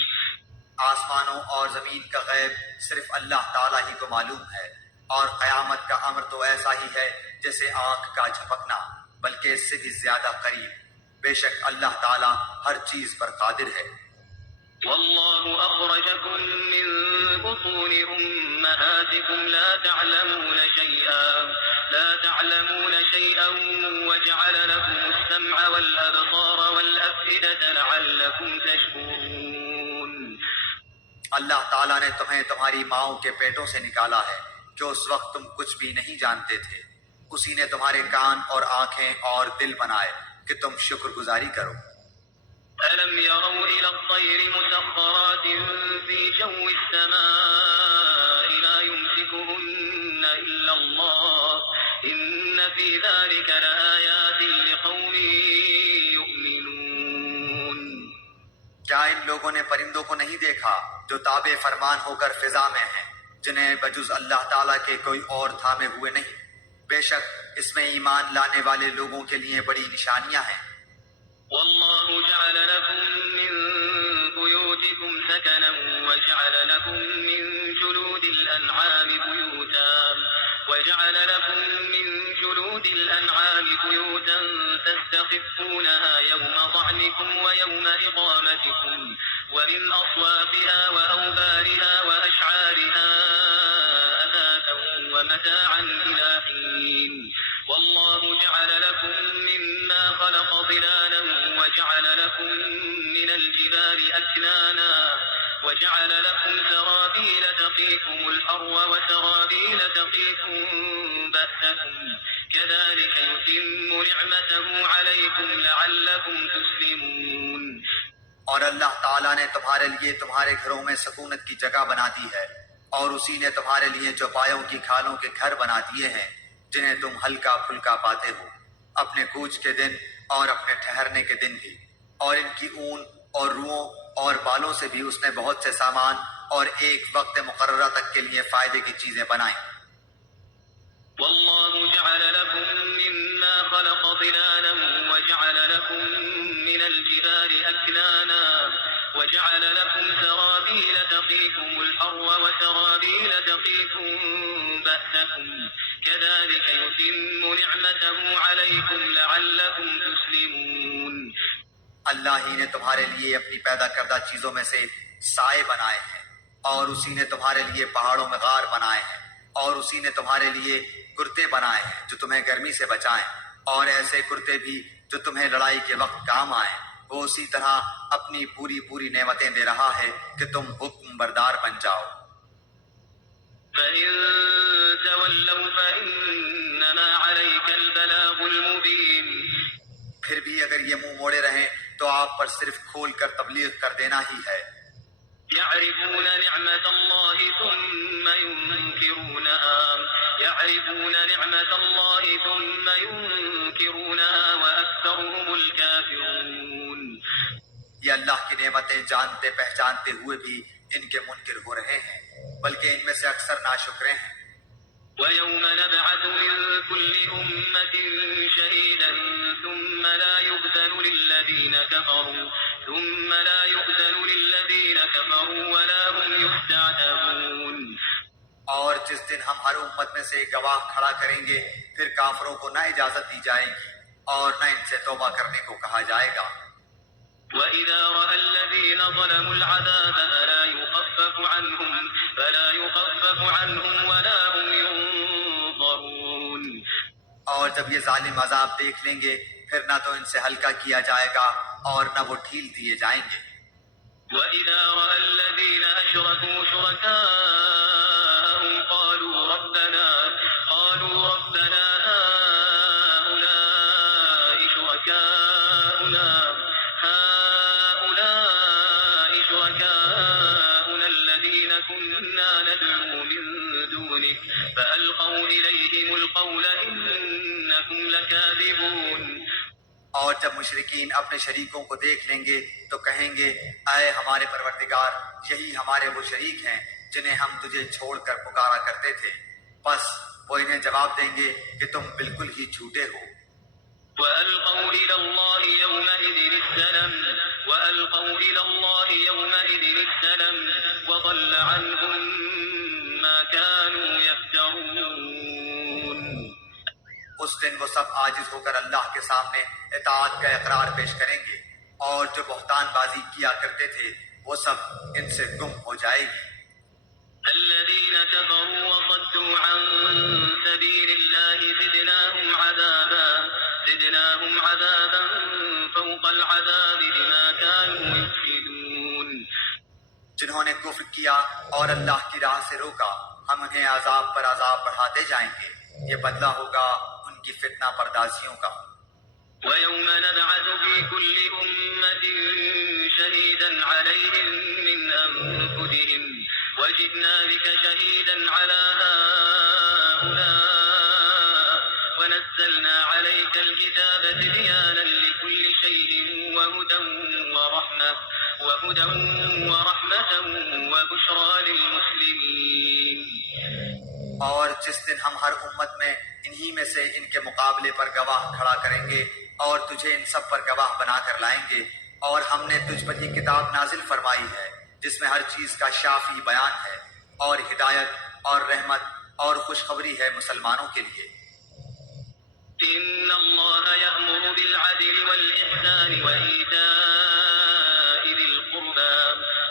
آسمانوں اور زمین کا غیب صرف اللہ تعالیٰ ہی کو معلوم ہے، اور قیامت کا امر تو ایسا ہی ہے جیسے آنکھ کا جھپکنا، بلکہ اس سے بھی زیادہ قریب. بے شک اللہ تعالیٰ ہر چیز پر قادر ہے. والله أخرجكم من بطون أمهاتكم لا تعلمون شيئا وجعل لكم السمع والأبصار والأفئدة لعلكم تشكرون. اللہ تعالیٰ نے تمہیں تمہاری ماؤں کے پیٹوں سے نکالا ہے کہ اس وقت تم کچھ بھی نہیں جانتے تھے. اسی نے تمہارے کان اور آنکھیں اور دل بنائے کہ تم شکر گزاری کرو. أَلَمْ يَرَوْا إِلَى الطَّيْرِ مُسَخَّرَاتٍ فِي جَوِّ السَّمَاءِ مَا يُمْسِكُهُنَّ إِلَّا اللَّهُ إِنَّ فِي ذَلِكَ لَآيَاتٍ لِقَوْمٍ يُؤْمِنُونَ. کیا ان لوگوں نے پرندوں کو نہیں دیکھا جو تابع فرمان ہو کر فضا میں ہیں، جنہیں بجز اللہ تعالیٰ کے کوئی اور تھامے ہوئے نہیں؟ بے شک اس میں ایمان لانے والے لوگوں کے لیے بڑی نشانیاں ہیں. والله جعل لكم من بيوتكم سكنا وجعل لكم من جلود الأنعام بيوتا تستخفونها يوم ظعنكم ويوم إقامتكم ومن أصوافها وأوبارها وأشعارها أثاثا ومتاعا إلى حين. والله جعل لكم مما خلق ظلالا وجعل لكم من الجبال أكنانا وجعل لكم سرابيل تقيكم الحر وسرابيل تقيكم بأسكم كذلك يتم نعمته عليكم لعلكم تسلمون. اور اللہ تعالیٰ نے تمہارے لیے تمہارے گھروں میں سکونت کی جگہ بنا دی ہے اور اسی نے تمہارے لیے چوپایوں کی کھالوں کے گھر بنا دیے ہیں جنہیں تم ہلکا پھلکا پاتے ہو، اپنے کوچ کے دن اور اپنے ٹھہرنے کے دن بھی، اور ان کی اون اور روؤں اور بالوں سے بھی اس نے بہت سے سامان اور ایک وقت مقررہ تک کے لیے فائدے کی چیزیں بنائیں۔ والله جعل لكم مما خلق ظلالا وجعل لكم من الجبال أكنانا وجعل لكم سرابيل تقيكم الحر وسرابيل تقيكم بأسكم كذلك يتم نعمته عليكم لعلكم تسلمون۔ اللہ ہی نے تمہارے لیے اپنی پیدا کردہ چیزوں میں سے سائے بنائے ہیں، اور اسی نے تمہارے لیے پہاڑوں میں غار بنائے ہیں، اور اسی نے تمہارے لیے کرتے بنائے ہیں جو تمہیں گرمی سے بچائیں، اور ایسے کرتے بھی جو تمہیں لڑائی کے وقت کام آئیں۔ وہ اسی طرح اپنی پوری نعمتیں دے رہا ہے کہ تم حکم بردار بن جاؤ۔ فإن تولوا فإنما عليك البلاغ المبين۔ پھر بھی اگر یہ منہ موڑے رہیں تو آپ پر صرف کھول کر تبلیغ کر دینا ہی ہے۔ يعرفون نعمة الله ثم ينكرونها وأكثرهم الكافرون۔ یہ اللہ کی نعمتیں جانتے پہچانتے ہوئے بھی ان کے منکر ہو رہے ہیں، بلکہ ان میں سے اکثر ناشکرے ہیں۔ ويوم نبعث من كل أمة شهيدا ثم لا يؤذن للذين كفروا ولا هم يستعتبون۔ اور جس دن ہم ہر امت میں سے ایک گواہ کھڑا کریں گے، پھر کافروں کو نہ اجازت دی جائے گی اور نہ ان سے توبہ کرنے کو کہا جائے گا۔ وَإِذَا رَأَى الَّذِينَ ظَلَمُوا الْعَذَابَ فَلَا يُخَفَّفُ عَنْهُمْ وَلَا هُمْ يُنظَرُونَ۔ اور جب یہ ظالم عذاب دیکھ لیں گے، پھر نہ تو ان سے ہلکا کیا جائے گا اور نہ وہ ڈھیل دیے جائیں گے۔ وَإِذَا رَأَى الَّذِينَ أَشْرَكُوا شُرَكَاءَهُمْ قَالُوا رَبَّنَا هَٰؤُلَاءِ شُرَكَاؤُنَا الَّذِينَ كُنَّا نَدْعُو مِن دُونِهِ فَأَلْقَوْا إِلَيْهِمُ الْقَوْلَ إِنَّكُمْ لَكَاذِبُونَ۔ اور جب مشرکین اپنے شریکوں کو دیکھ لیں گے تو کہیں گے، اے ہمارے پروردگار، یہی ہمارے وہ شریک ہیں جنہیں ہم تجھے چھوڑ کر پکارا کرتے تھے۔ بس وہ انہیں جواب دیں گے کہ تم بالکل ہی جھوٹے ہو۔ وَأَلْقَوْا إِلَى اللَّهِ يَوْمَئِذٍ السَّلَمَ وَضَلَّ عَنْهُمْ مَا كَانُوا يَفْتَرُونَ۔ اس دن وہ سب عاجز ہو کر اللہ کے سامنے اطاعت کا اقرار پیش کریں گے، اور جو بہتان بازی کیا کرتے تھے وہ سب ان سے گم ہو جائے گی۔ الذين كفروا وصدوا عن سبيل الله زدناهم عذابا فوق العذاب بما كانوا يفسدون۔ جنہوں نے کفر کیا اور اللہ کی راہ سے روکا، ہم انہیں عذاب پر عذاب بڑھاتے جائیں گے، یہ بدلہ ہوگا ان کی فتنہ پردازیوں کا۔ وَيَوْمَ نَبْعَثُ فِي كُلِّ أُمَّةٍ شَهِيدًا عَلَيْهِمْ مِنْ أَنفُسِهِمْ وَجِئْنَا بِكَ شَهِيدًا عَلَى هَٰؤُلَاءِ وَنَزَّلْنَا عَلَيْكَ الْكِتَابَ تِبْيَانًا لِكُلِّ شَيْءٍ وَهُدًى وَرَحْمَةً وَبُشْرَىٰ لِلْمُسْلِمِينَ۔ اور جس دن ہم ہر امت میں انہی میں سے ان کے مقابلے پر گواہ کھڑا کریں گے اور تجھے ان سب پر گواہ بنا کر لائیں گے، اور ہم نے تجھ پر یہ کتاب نازل فرمائی ہے جس میں ہر چیز کا شافی بیان ہے، اور ہدایت اور رحمت اور خوشخبری ہے مسلمانوں کے لیے۔ إن الله يأمر بالعدل والإحسان وإيتاء ذي القربى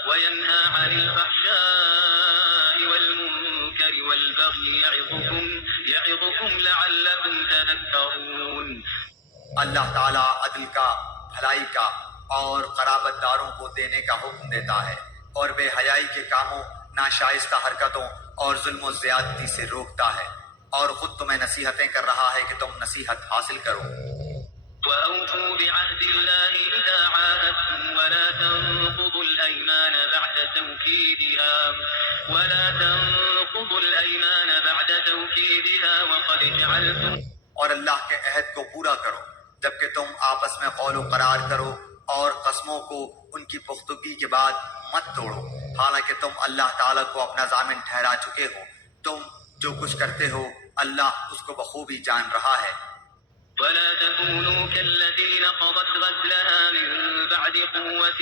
وينهى عن الفحشاء والمنكر والبغي يعظكم لعلكم تذكرون۔ اللہ تعالیٰ عدل کا، بھلائی کا اور قرابت داروں کو دینے کا حکم دیتا ہے، اور بے حیائی کے کاموں، ناشائستہ حرکتوں اور ظلم و زیادتی سے روکتا ہے، اور خود تمہیں نصیحتیں کر رہا ہے کہ تم نصیحت حاصل کرو۔ وَأَوْفُوا بِعَهْدِ اللَّهِ إِذَا عَاهَدتُّمْ وَلَا تَنقُضُوا الْأَيْمَانَ بَعْدَ تَوْكِيدِهَا جعلتم اور اللہ کے عہد کو پورا کرو جبکہ تم آپس میں قول و قرار کرو، اور قسموں کو ان کی پختگی کے بعد مت توڑو، حالانکہ تم اللہ تعالیٰ کو اپنا ضامن ٹھہرا چکے ہو۔ تم جو کچھ کرتے ہو اللہ اس کو بخوبی جان رہا ہے۔ ولا تكونوا كالتي نقضت غزلها من بعد قوة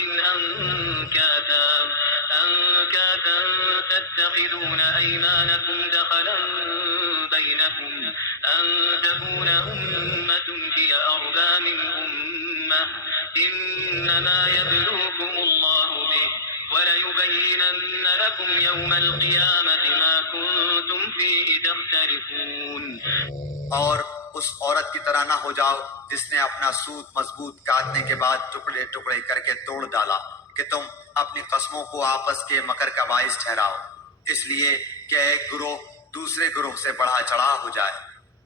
أنكاثا تتخذون أيمانكم دخلا بينكم أن تكون أمة هي أربى من أمة إنما يبلوكم الله به وليبينن لكم يوم القيامة ما كنتم فيه تختلفون۔ اور اس عورت کی طرح نہ ہو جاؤ جس نے اپنا سوت مضبوط کاٹنے کے بعد ٹکڑے ٹکڑے کر کے توڑ ڈالا، کہ تم اپنی قسموں کو آپس کے مکر کا باعث ٹھہراؤ، اس لیے کہ ایک گروہ دوسرے گروہ سے بڑھا چڑھا ہو جائے۔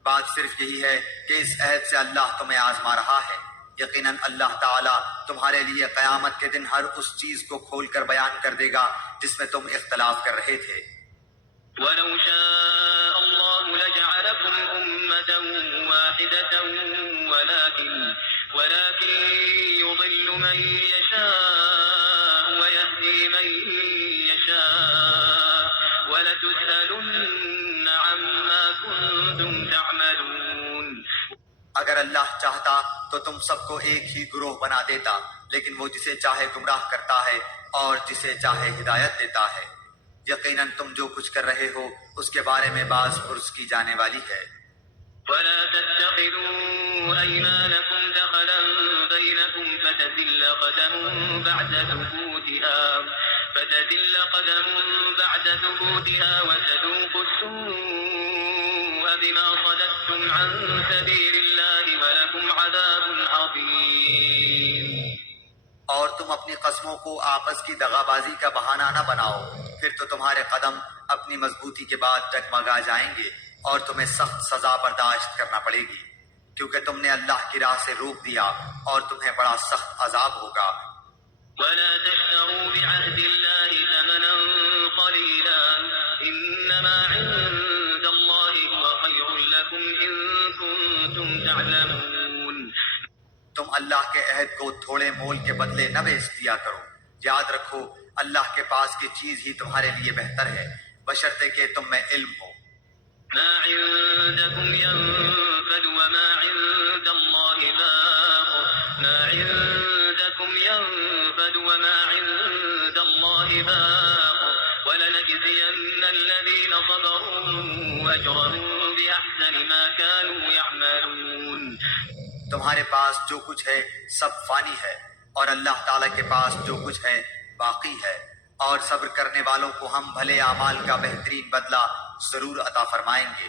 بات صرف یہی ہے کہ اس عہد سے اللہ تمہیں آزما رہا ہے۔ یقیناً اللہ تعالیٰ تمہارے لیے قیامت کے دن ہر اس چیز کو کھول کر بیان کر دے گا جس میں تم اختلاف کر رہے تھے۔ ولو شاء الله لجعلكم أمة واحدة ولكن يضل من يشاء ويهدي من يشاء ولتسألن عما كنتم تعملون۔ اگر اللہ چاہتا تو تم سب کو ایک ہی گروہ بنا دیتا، لیکن وہ جسے چاہے گمراہ کرتا ہے اور جسے چاہے ہدایت دیتا ہے۔ یقیناً تم جو کچھ کر رہے ہو اس کے بارے میں باز پرس کی جانے والی ہے۔ ولا تتخذوا أيمانكم دخلا بينكم فتزل قدم بعد ثبوتها وتذوقوا السوء بما صددتم عن سبيل الله ولكم عذاب عظيم۔ اور تم اپنی قسموں کو آپس کی دغابازی کا بہانہ نہ بناؤ، پھر تو تمہارے قدم اپنی مضبوطی کے بعد ڈگمگا جائیں گے اور تمہیں سخت سزا برداشت کرنا پڑے گی، کیونکہ تم نے اللہ کی راہ سے روک دیا اور تمہیں بڑا سخت عذاب ہوگا۔ ولا تشتروا بعهد الله ثمنا قليلا إنما عند الله هو خير لكم إن كنتم تعلمون۔ تم اللہ کے عہد کو تھوڑے مول کے بدلے نہ بیچ دیا کرو، یاد رکھو اللہ کے پاس کی چیز ہی تمہارے لیے بہتر ہے، بشرطے کہ تم میں علم ہو۔ ما عندكم ينفد وما عند الله باق ما عندكم ينفد وما عند الله باق ولنجزين الذين صبروا أجرهم بأحسن ما كانوا يعملون۔ تمہارے پاس جو کچھ ہے سب فانی ہے، اور اللہ تعالیٰ کے پاس جو کچھ ہے باقی ہے، اور صبر کرنے والوں کو ہم بھلے اعمال کا بہترین بدلہ ضرور عطا فرمائیں گے۔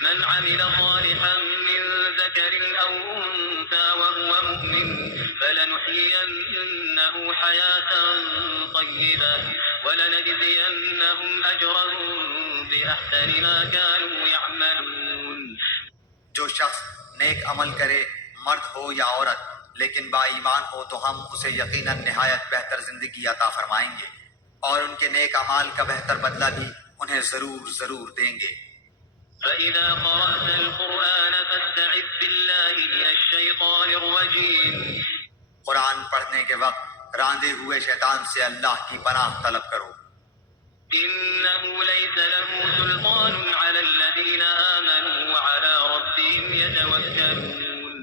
من عمل صالحا من ذكر أو أنثى وهو مؤمن فلنحيينه حياة طيبة ولنجزينهم أجرهم بأحسن ما كانوا يعملون۔ جو شخص نیک عمل کرے، مرد ہو یا عورت، لیکن با ایمان ہو، تو ہم اسے یقیناً نہایت بہتر زندگی عطا فرمائیں گے، اور ان کے نیک اعمال کا بہتر بدلہ بھی انہیں ضرور ضرور دیں گے۔ فإذا قرأت القرآن فاستعذ بالله من الشيطان الرجيم۔ قرآن پڑھنے کے وقت راندے ہوئے شیطان سے اللہ کی پناہ طلب کرو۔ إنه ليس له سلطان على الذين آمنوا وعلى ربهم يتوكلون۔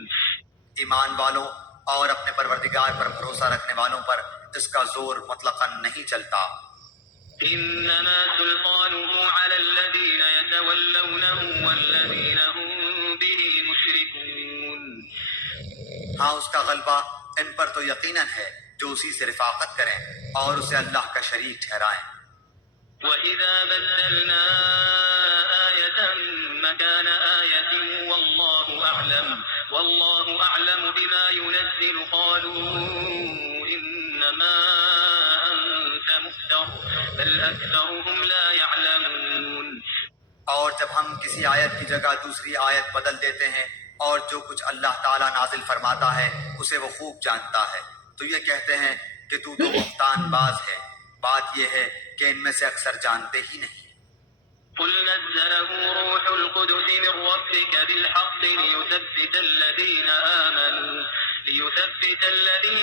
ایمان والوں اور اپنے پروردگار پر بھروسہ رکھنے والوں پر اس کا زور مطلقاً نہیں چلتا۔ إنما سلطانه على الذين يتولونه والذين هم به مشركون۔ ہاں اس کا غلبہ ان پر تو یقیناً ہے جو اسی سے رفاقت کریں اور اسے اللہ کا شریک ٹھہرائیں۔ وَإِذَا بَدَّلْنَا آيَةً مَكَانَ آيَةٍ وَاللَّهُ أَعْلَمُ بِمَا يُنَزِّلُ قَالُوا إِنَّمَا أَنْتَ مُفْتَرٍ بَلْ أَكْثَرُهُمْ لَا يَعْلَمُونَ۔ اور جب ہم کسی آیت کی جگہ دوسری آیت بدل دیتے ہیں اور جو کچھ اللہ تعالیٰ نازل فرماتا ہے اسے وہ خوب جانتا ہے، تو یہ کہتے ہیں کہ تو بہتان باز ہے۔ بات یہ ہے کہ ان میں سے اکثر جانتے ہی نہیں۔ قل نزله روح القدس من ربك بالحق ليثبت الذين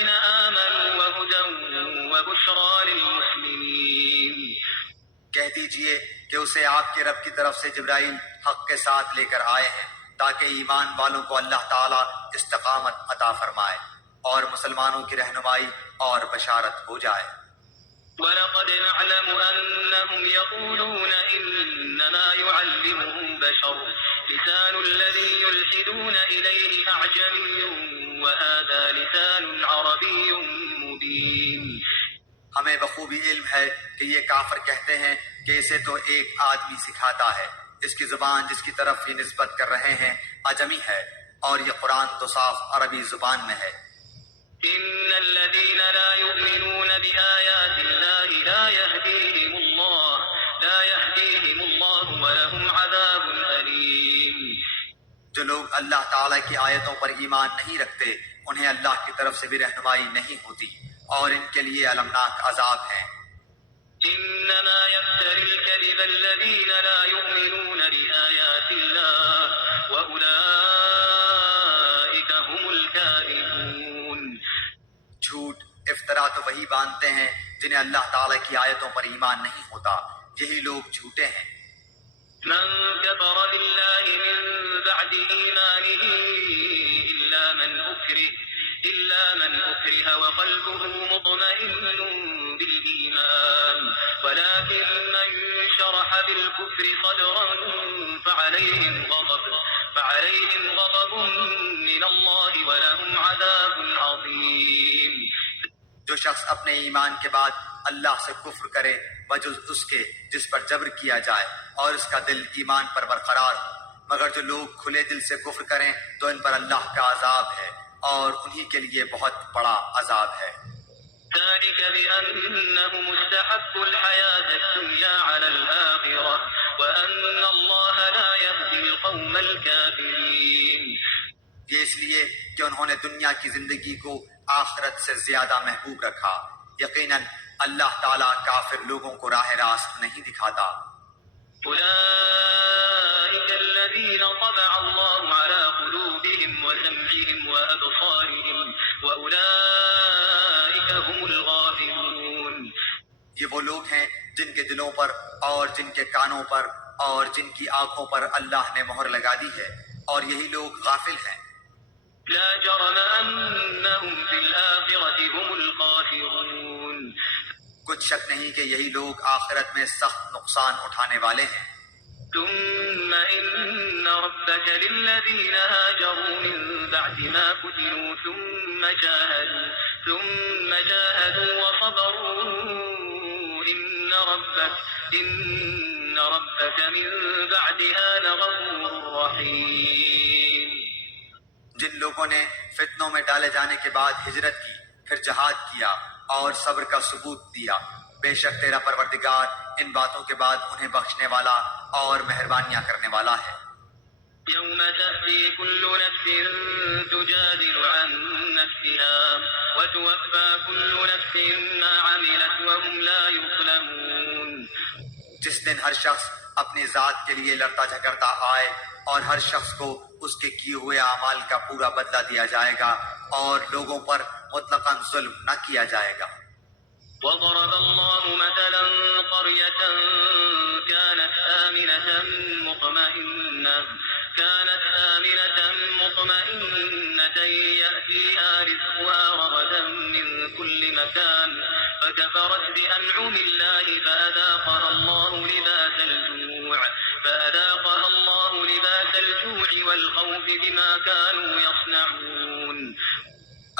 آمنوا وهدى وبشرى للمسلمين. کہہ دیجئے کہ اسے آپ کے رب کی طرف سے جبرائیل حق کے ساتھ لے کر آئے ہیں تاکہ ایمان والوں کو اللہ تعالیٰ استقامت عطا فرمائے اور مسلمانوں کی رہنمائی اور بشارت ہو جائے. وَلَقَدْ نَعْلَمُ أَنَّهُمْ يَقُولُونَ إِنَّمَا يُعَلِّمُهُ بَشَرٌ لِسَانُ الَّذِي يُلْحِدُونَ إِلَيْهِ أَعْجَمِيٌّ وَهَذَا لِسَانٌ عَرَبِيٌّ مُبِينٌ. ہمیں بخوبی علم ہے کہ یہ کافر کہتے ہیں کہ اسے تو ایک آدمی سکھاتا ہے، اس کی زبان جس کی طرف یہ نسبت کر رہے ہیں اعجمی ہے، اور یہ قرآن تو صاف عربی زبان میں ہے. إن الذين لا يؤمنون بآيات الله لا يهديهم الله ولهم عذاب أليم. جو لوگ اللہ تعالیٰ کی آیتوں پر ایمان نہیں رکھتے انہیں اللہ کی طرف سے بھی رہنمائی نہیں ہوتی اور ان کے لیے المناک عذاب ہیں. إنما يفتري الكذب الذين لا يؤمنون بآيات الله وأولئك هم الكاذبون. جھوٹ افطرا تو وہی باندھتے ہیں جنہیں اللہ تعالیٰ کی آیتوں پر ایمان نہیں ہوتا، یہی لوگ جھوٹے ہیں. من كفر بالله من بعد إيمانه إلا من أكره وقلبه مطمئن بالإيمان ولكن من شرح بالكفر صدرا فعليهم غضب من الله ولهم عذاب عظيم. جو شخص اپنے ایمان کے بعد اللہ سے کفر کرے بجز اس کے جس پر جبر کیا جائے اور اس کا دل ایمان پر برقرار ہو، مگر جو لوگ کھلے دل سے کفر کریں تو ان پر اللہ کا عذاب ہے اور انہی کے لیے بہت بڑا عذاب ہے. ذلك بأنهم استحبوا الحياة الدنيا على الآخرة وأن الله لا يهدي القوم الكافرين. یہ اس لیے کہ انہوں نے دنیا کی زندگی کو آخرت سے زیادہ محبوب رکھا. یقیناً اللہ تعالیٰ کافر لوگوں کو راہ راست نہیں دکھاتا. أولئك الذين طبع الله على قلوبهم وسمعهم وأبصارهم وأولئك هم الغافلون. یہ وہ لوگ ہیں جن کے دلوں پر اور جن کے کانوں پر اور جن کی آنکھوں پر اللہ نے مہر لگا دی ہے، اور یہی لوگ غافل ہیں. لا جرم أنهم في الآخرة هم الخاسرون. کچھ شک نہیں کہ یہی لوگ آخرت میں سخت نقصان اٹھانے والے ہیں. ثم إن ربك للذين هاجروا من بعد ما فتنوا ثم جاهدوا وصبروا إن ربك من بعدها لغفور رحيم. جن لوگوں نے فتنوں میں ڈالے جانے کے بعد ہجرت کی، پھر جہاد کیا اور صبر کا ثبوت دیا، بے شک تیرا پروردگار ان باتوں کے بعد انہیں بخشنے والا اور مہربانیاں کرنے والا ہے. يوم تأتي كل نفس تجادل عن نفسها وتوفى كل نفس ما عملت وهم لا يظلمون. جس دن ہر شخص اپنی ذات کے لیے لڑتا جھگڑتا آئے اور ہر شخص کو اس کے کیے ہوئے اعمال کا پورا بدلہ دیا جائے گا اور لوگوں پر مطلقاً ظلم نہ کیا جائے گا. وضرب الله مثلا قرية كانت آمنة مطمئنة يأتيها رزقها رغدا من كل مكان فكفرت بأنعم الله فأذاقها الله لباس الجوع والخوف بما كانوا يصنعون.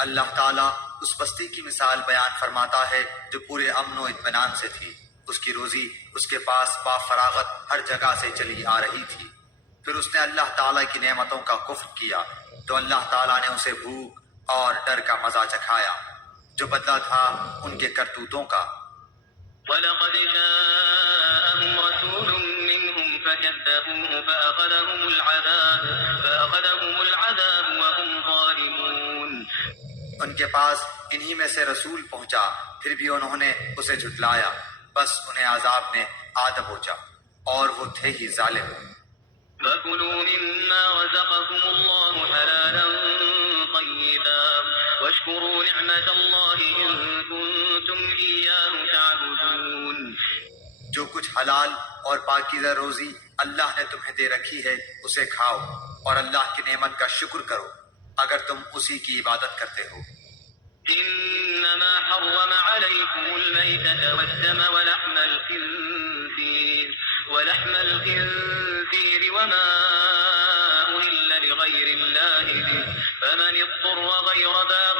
اللہ تعالیٰ اس بستی کی مثال بیان فرماتا ہے جو پورے امن و اطمینان سے تھی، اس کی روزی اس کے پاس با فراغت ہر جگہ سے چلی آ رہی تھی، پھر اس نے اللہ تعالیٰ کی نعمتوں کا کفر کیا تو اللہ تعالیٰ نے اسے بھوک اور ڈر کا مزہ چکھایا جو بدلہ تھا ان کے کرتوتوں کا. وَلَقَدْ جَاءَهُمْ رَسُولٌ مِّنْهُمْ فَكَذَّبُوهُ فَأَخَذَهُمُ الْعَذَابُ وَهُمْ ظَالِمُونَ. ان کے پاس انہی میں سے رسول پہنچا، پھر بھی انہوں نے اسے جھٹلایا، بس انہیں عذاب نے آ دبوچا اور وہ تھے ہی ظالم۔ فكلوا مما رزقكم الله حلالا طيبا واشكروا نعمة الله إن كنتم إياه تعبدون۔ جو کچھ حلال اور پاکیزہ روزی اللہ نے تمہیں دے رکھی ہے اسے کھاؤ، اور اللہ کی نعمت کا شکر کرو اگر تم اسی کی عبادت کرتے ہو۔ إنما حرم عليكم الميتة والدم ولحم الخنزير وما أهل لغير الله به فمن اضطر غير باغ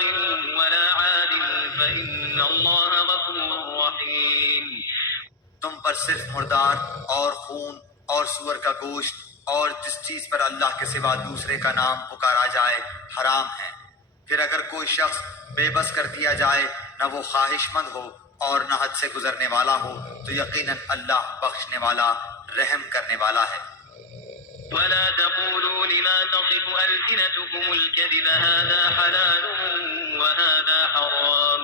ولا عاد فإن الله غفور رحيم۔ تم پر صرف مردار اور خون اور سور کا گوشت اور جس چیز پر اللہ کے سوا دوسرے کا نام پکارا جائے حرام ہے۔ پھر اگر کوئی شخص بے بس کر دیا جائے، نہ وہ خواہش مند ہو اور نہ حد سے گزرنے والا ہو، تو یقیناً اللہ بخشنے والا رحم کرنے والا ہے۔ ولا تقولوا لما تصف ألسنتكم الكذب هذا حلال وهذا حرام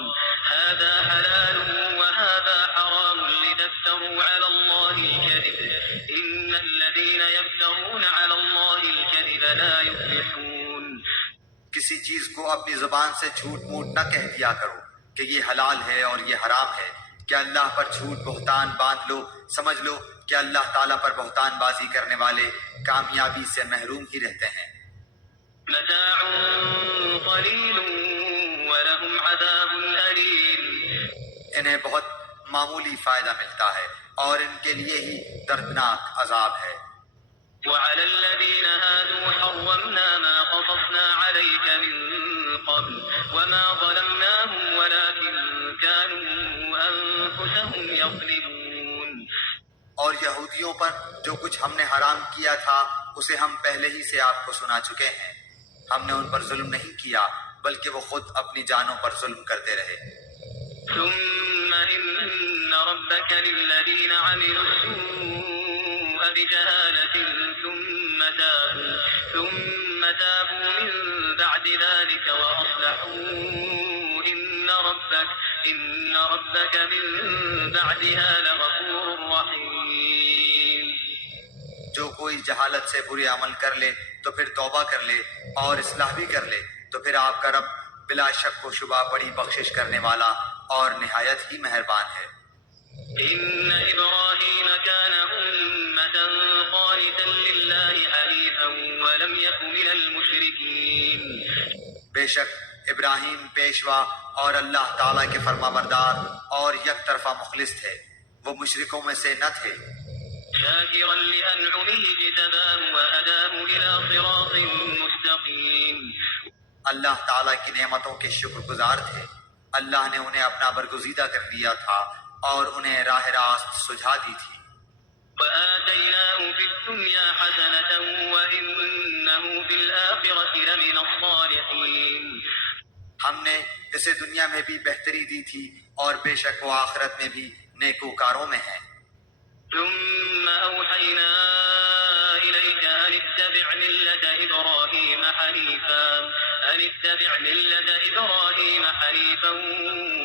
لتفتروا على الله الكذب إن الذين يفترون على الله الكذب لا يفلحون۔ کسی چیز کو اپنی زبان سے جھوٹ موٹ نہ کہہ دیا کرو کہ یہ حلال ہے اور یہ حرام ہے، کہ اللہ پر جھوٹ بہتان باندھ لو۔ سمجھ لو کہ اللہ تعالیٰ پر بہتان بازی کرنے والے کامیابی سے محروم ہی رہتے ہیں۔ متاع قلیل ولہم عذاب علیم۔ انہیں بہت معمولی فائدہ ملتا ہے اور ان کے لیے ہی دردناک عذاب ہے۔ وعلى الذين هادوا حرمنا ما قصصنا عليك من قبل وما ظلمناهم ولكن كانوا أنفسهم يظلمون۔ اور یہودیوں پر جو کچھ ہم نے حرام کیا تھا اسے ہم پہلے ہی سے آپ کو سنا چکے ہیں۔ ہم نے ان پر ظلم نہیں کیا بلکہ وہ خود اپنی جانوں پر ظلم کرتے رہے۔ ثم إن ربك للذين عملوا السوء بجهالة ثم تابوا من بعد ذلك وأصلحوا إن ربك من بعدها لغفور رحيم۔ جو کوئی جہالت سے برے عمل کر لے تو پھر توبہ کر لے اور اصلاح بھی کر لے تو پھر آپ کا رب بلا شک و شبہ بڑی بخشش کرنے والا اور نہایت ہی مہربان ہے۔ إن إبراهيم كان أمة قانتا لله حنيفا ولم يك من المشركين۔ بے شک ابراہیم پیشوا اور اللہ تعالیٰ کے فرما بردار اور یک طرفہ مخلص تھے، وہ مشرکوں میں سے نہ تھے۔ شاكرا لأنعمه اجتباه وهداه إلى صراط مستقيم۔ اللہ تعالیٰ کی نعمتوں کے شکر گزار تھے، اللہ نے انہیں اپنا برگزیدہ کر دیا تھا اور انہیں راہ راست سجھا دی تھی۔ وآتيناه في الدنيا حسنة وإنه في الآخرة لمن الصالحين۔ ہم نے اسے دنیا میں بھی بہتری دی تھی اور بے شک وہ آخرت میں بھی نیکوکاروں میں ہیں۔ ثم أوحينا إليك أن اتبع ملة إبراهيم حنيفا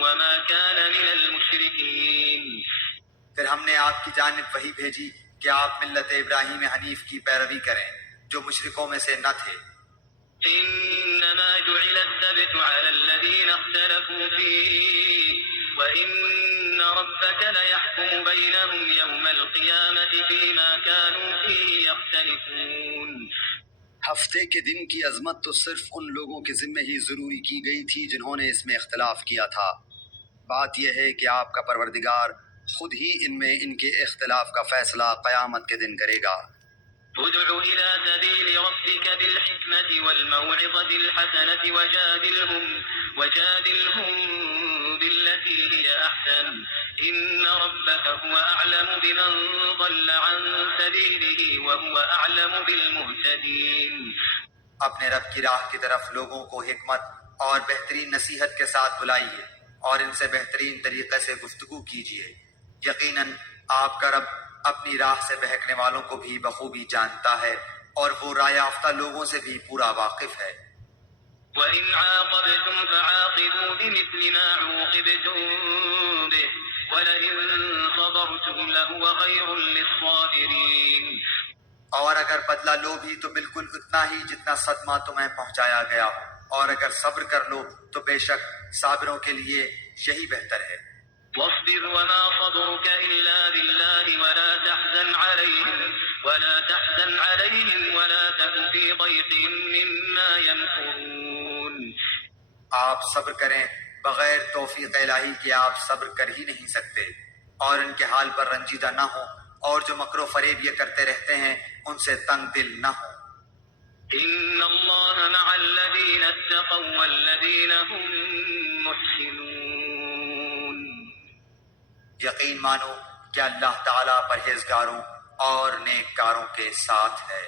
وما كان من المشركين۔ پھر ہم نے آپ کی جانب وحی بھیجی کہ آپ ملت ابراہیم حنیف کی پیروی کریں جو مشرکوں میں سے نہ تھے۔ إنما جعل السبت على الذين اختلفوا فيه وإن ربك ليحكم بينهم يوم القيامة فيما كانوا فيه يختلفون۔ ہفتے کے دن کی عظمت تو صرف ان لوگوں کے ذمہ ہی ضروری کی گئی تھی جنہوں نے اس میں اختلاف کیا تھا۔ بات یہ ہے کہ آپ کا پروردگار خود ہی ان میں ان کے اختلاف کا فیصلہ قیامت کے دن کرے گا۔ ادع إلى سبيل ربك بالحكمة والموعظة الحسنة وجادلهم بالتي هي أحسن إن ربك هو أعلم بمن ضل عن سبيله وهو أعلم بالمهتدين۔ اپنے رب کی راہ کی طرف لوگوں کو حکمت اور بہترین نصیحت کے ساتھ بلائیے اور ان سے بہترین طریقے سے گفتگو کیجیے۔ یقیناً آپ کا رب اپنی راہ سے بہکنے والوں کو بھی بخوبی جانتا ہے اور وہ رائے یافتہ لوگوں سے بھی پورا واقف ہے۔ وَإِنْ عَاقَبْتُمْ فَعَاقِبُوا بِمِثْلِ مَا عُوقِبْتُمْ بِهِ ولئن صبرتم لهو خير للصابرين. اور اگر بدلہ لو بھی تو بالکل اتنا ہی جتنا صدمہ تمہیں پہنچایا گیا ہو، اور اگر صبر کر لو تو بے شک صابروں کے لیے یہی بہتر ہے۔ واصبر وما صبرك إلا بالله ولا تحزن عليهم ولا تك في ضيق مما يمكرون. آپ صبر کریں، بغیر توفیق الہی کے آپ صبر کر ہی نہیں سکتے، اور ان کے حال پر رنجیدہ نہ ہوں، اور جو مکر و فریب یہ کرتے رہتے ہیں ان سے تنگ دل نہ ہوں۔ إن الله مع الذين اتقوا والذين هم محسنون. یقین مانو کہ اللہ تعالیٰ پرہیزگاروں اور نیک کاروں کے ساتھ ہے۔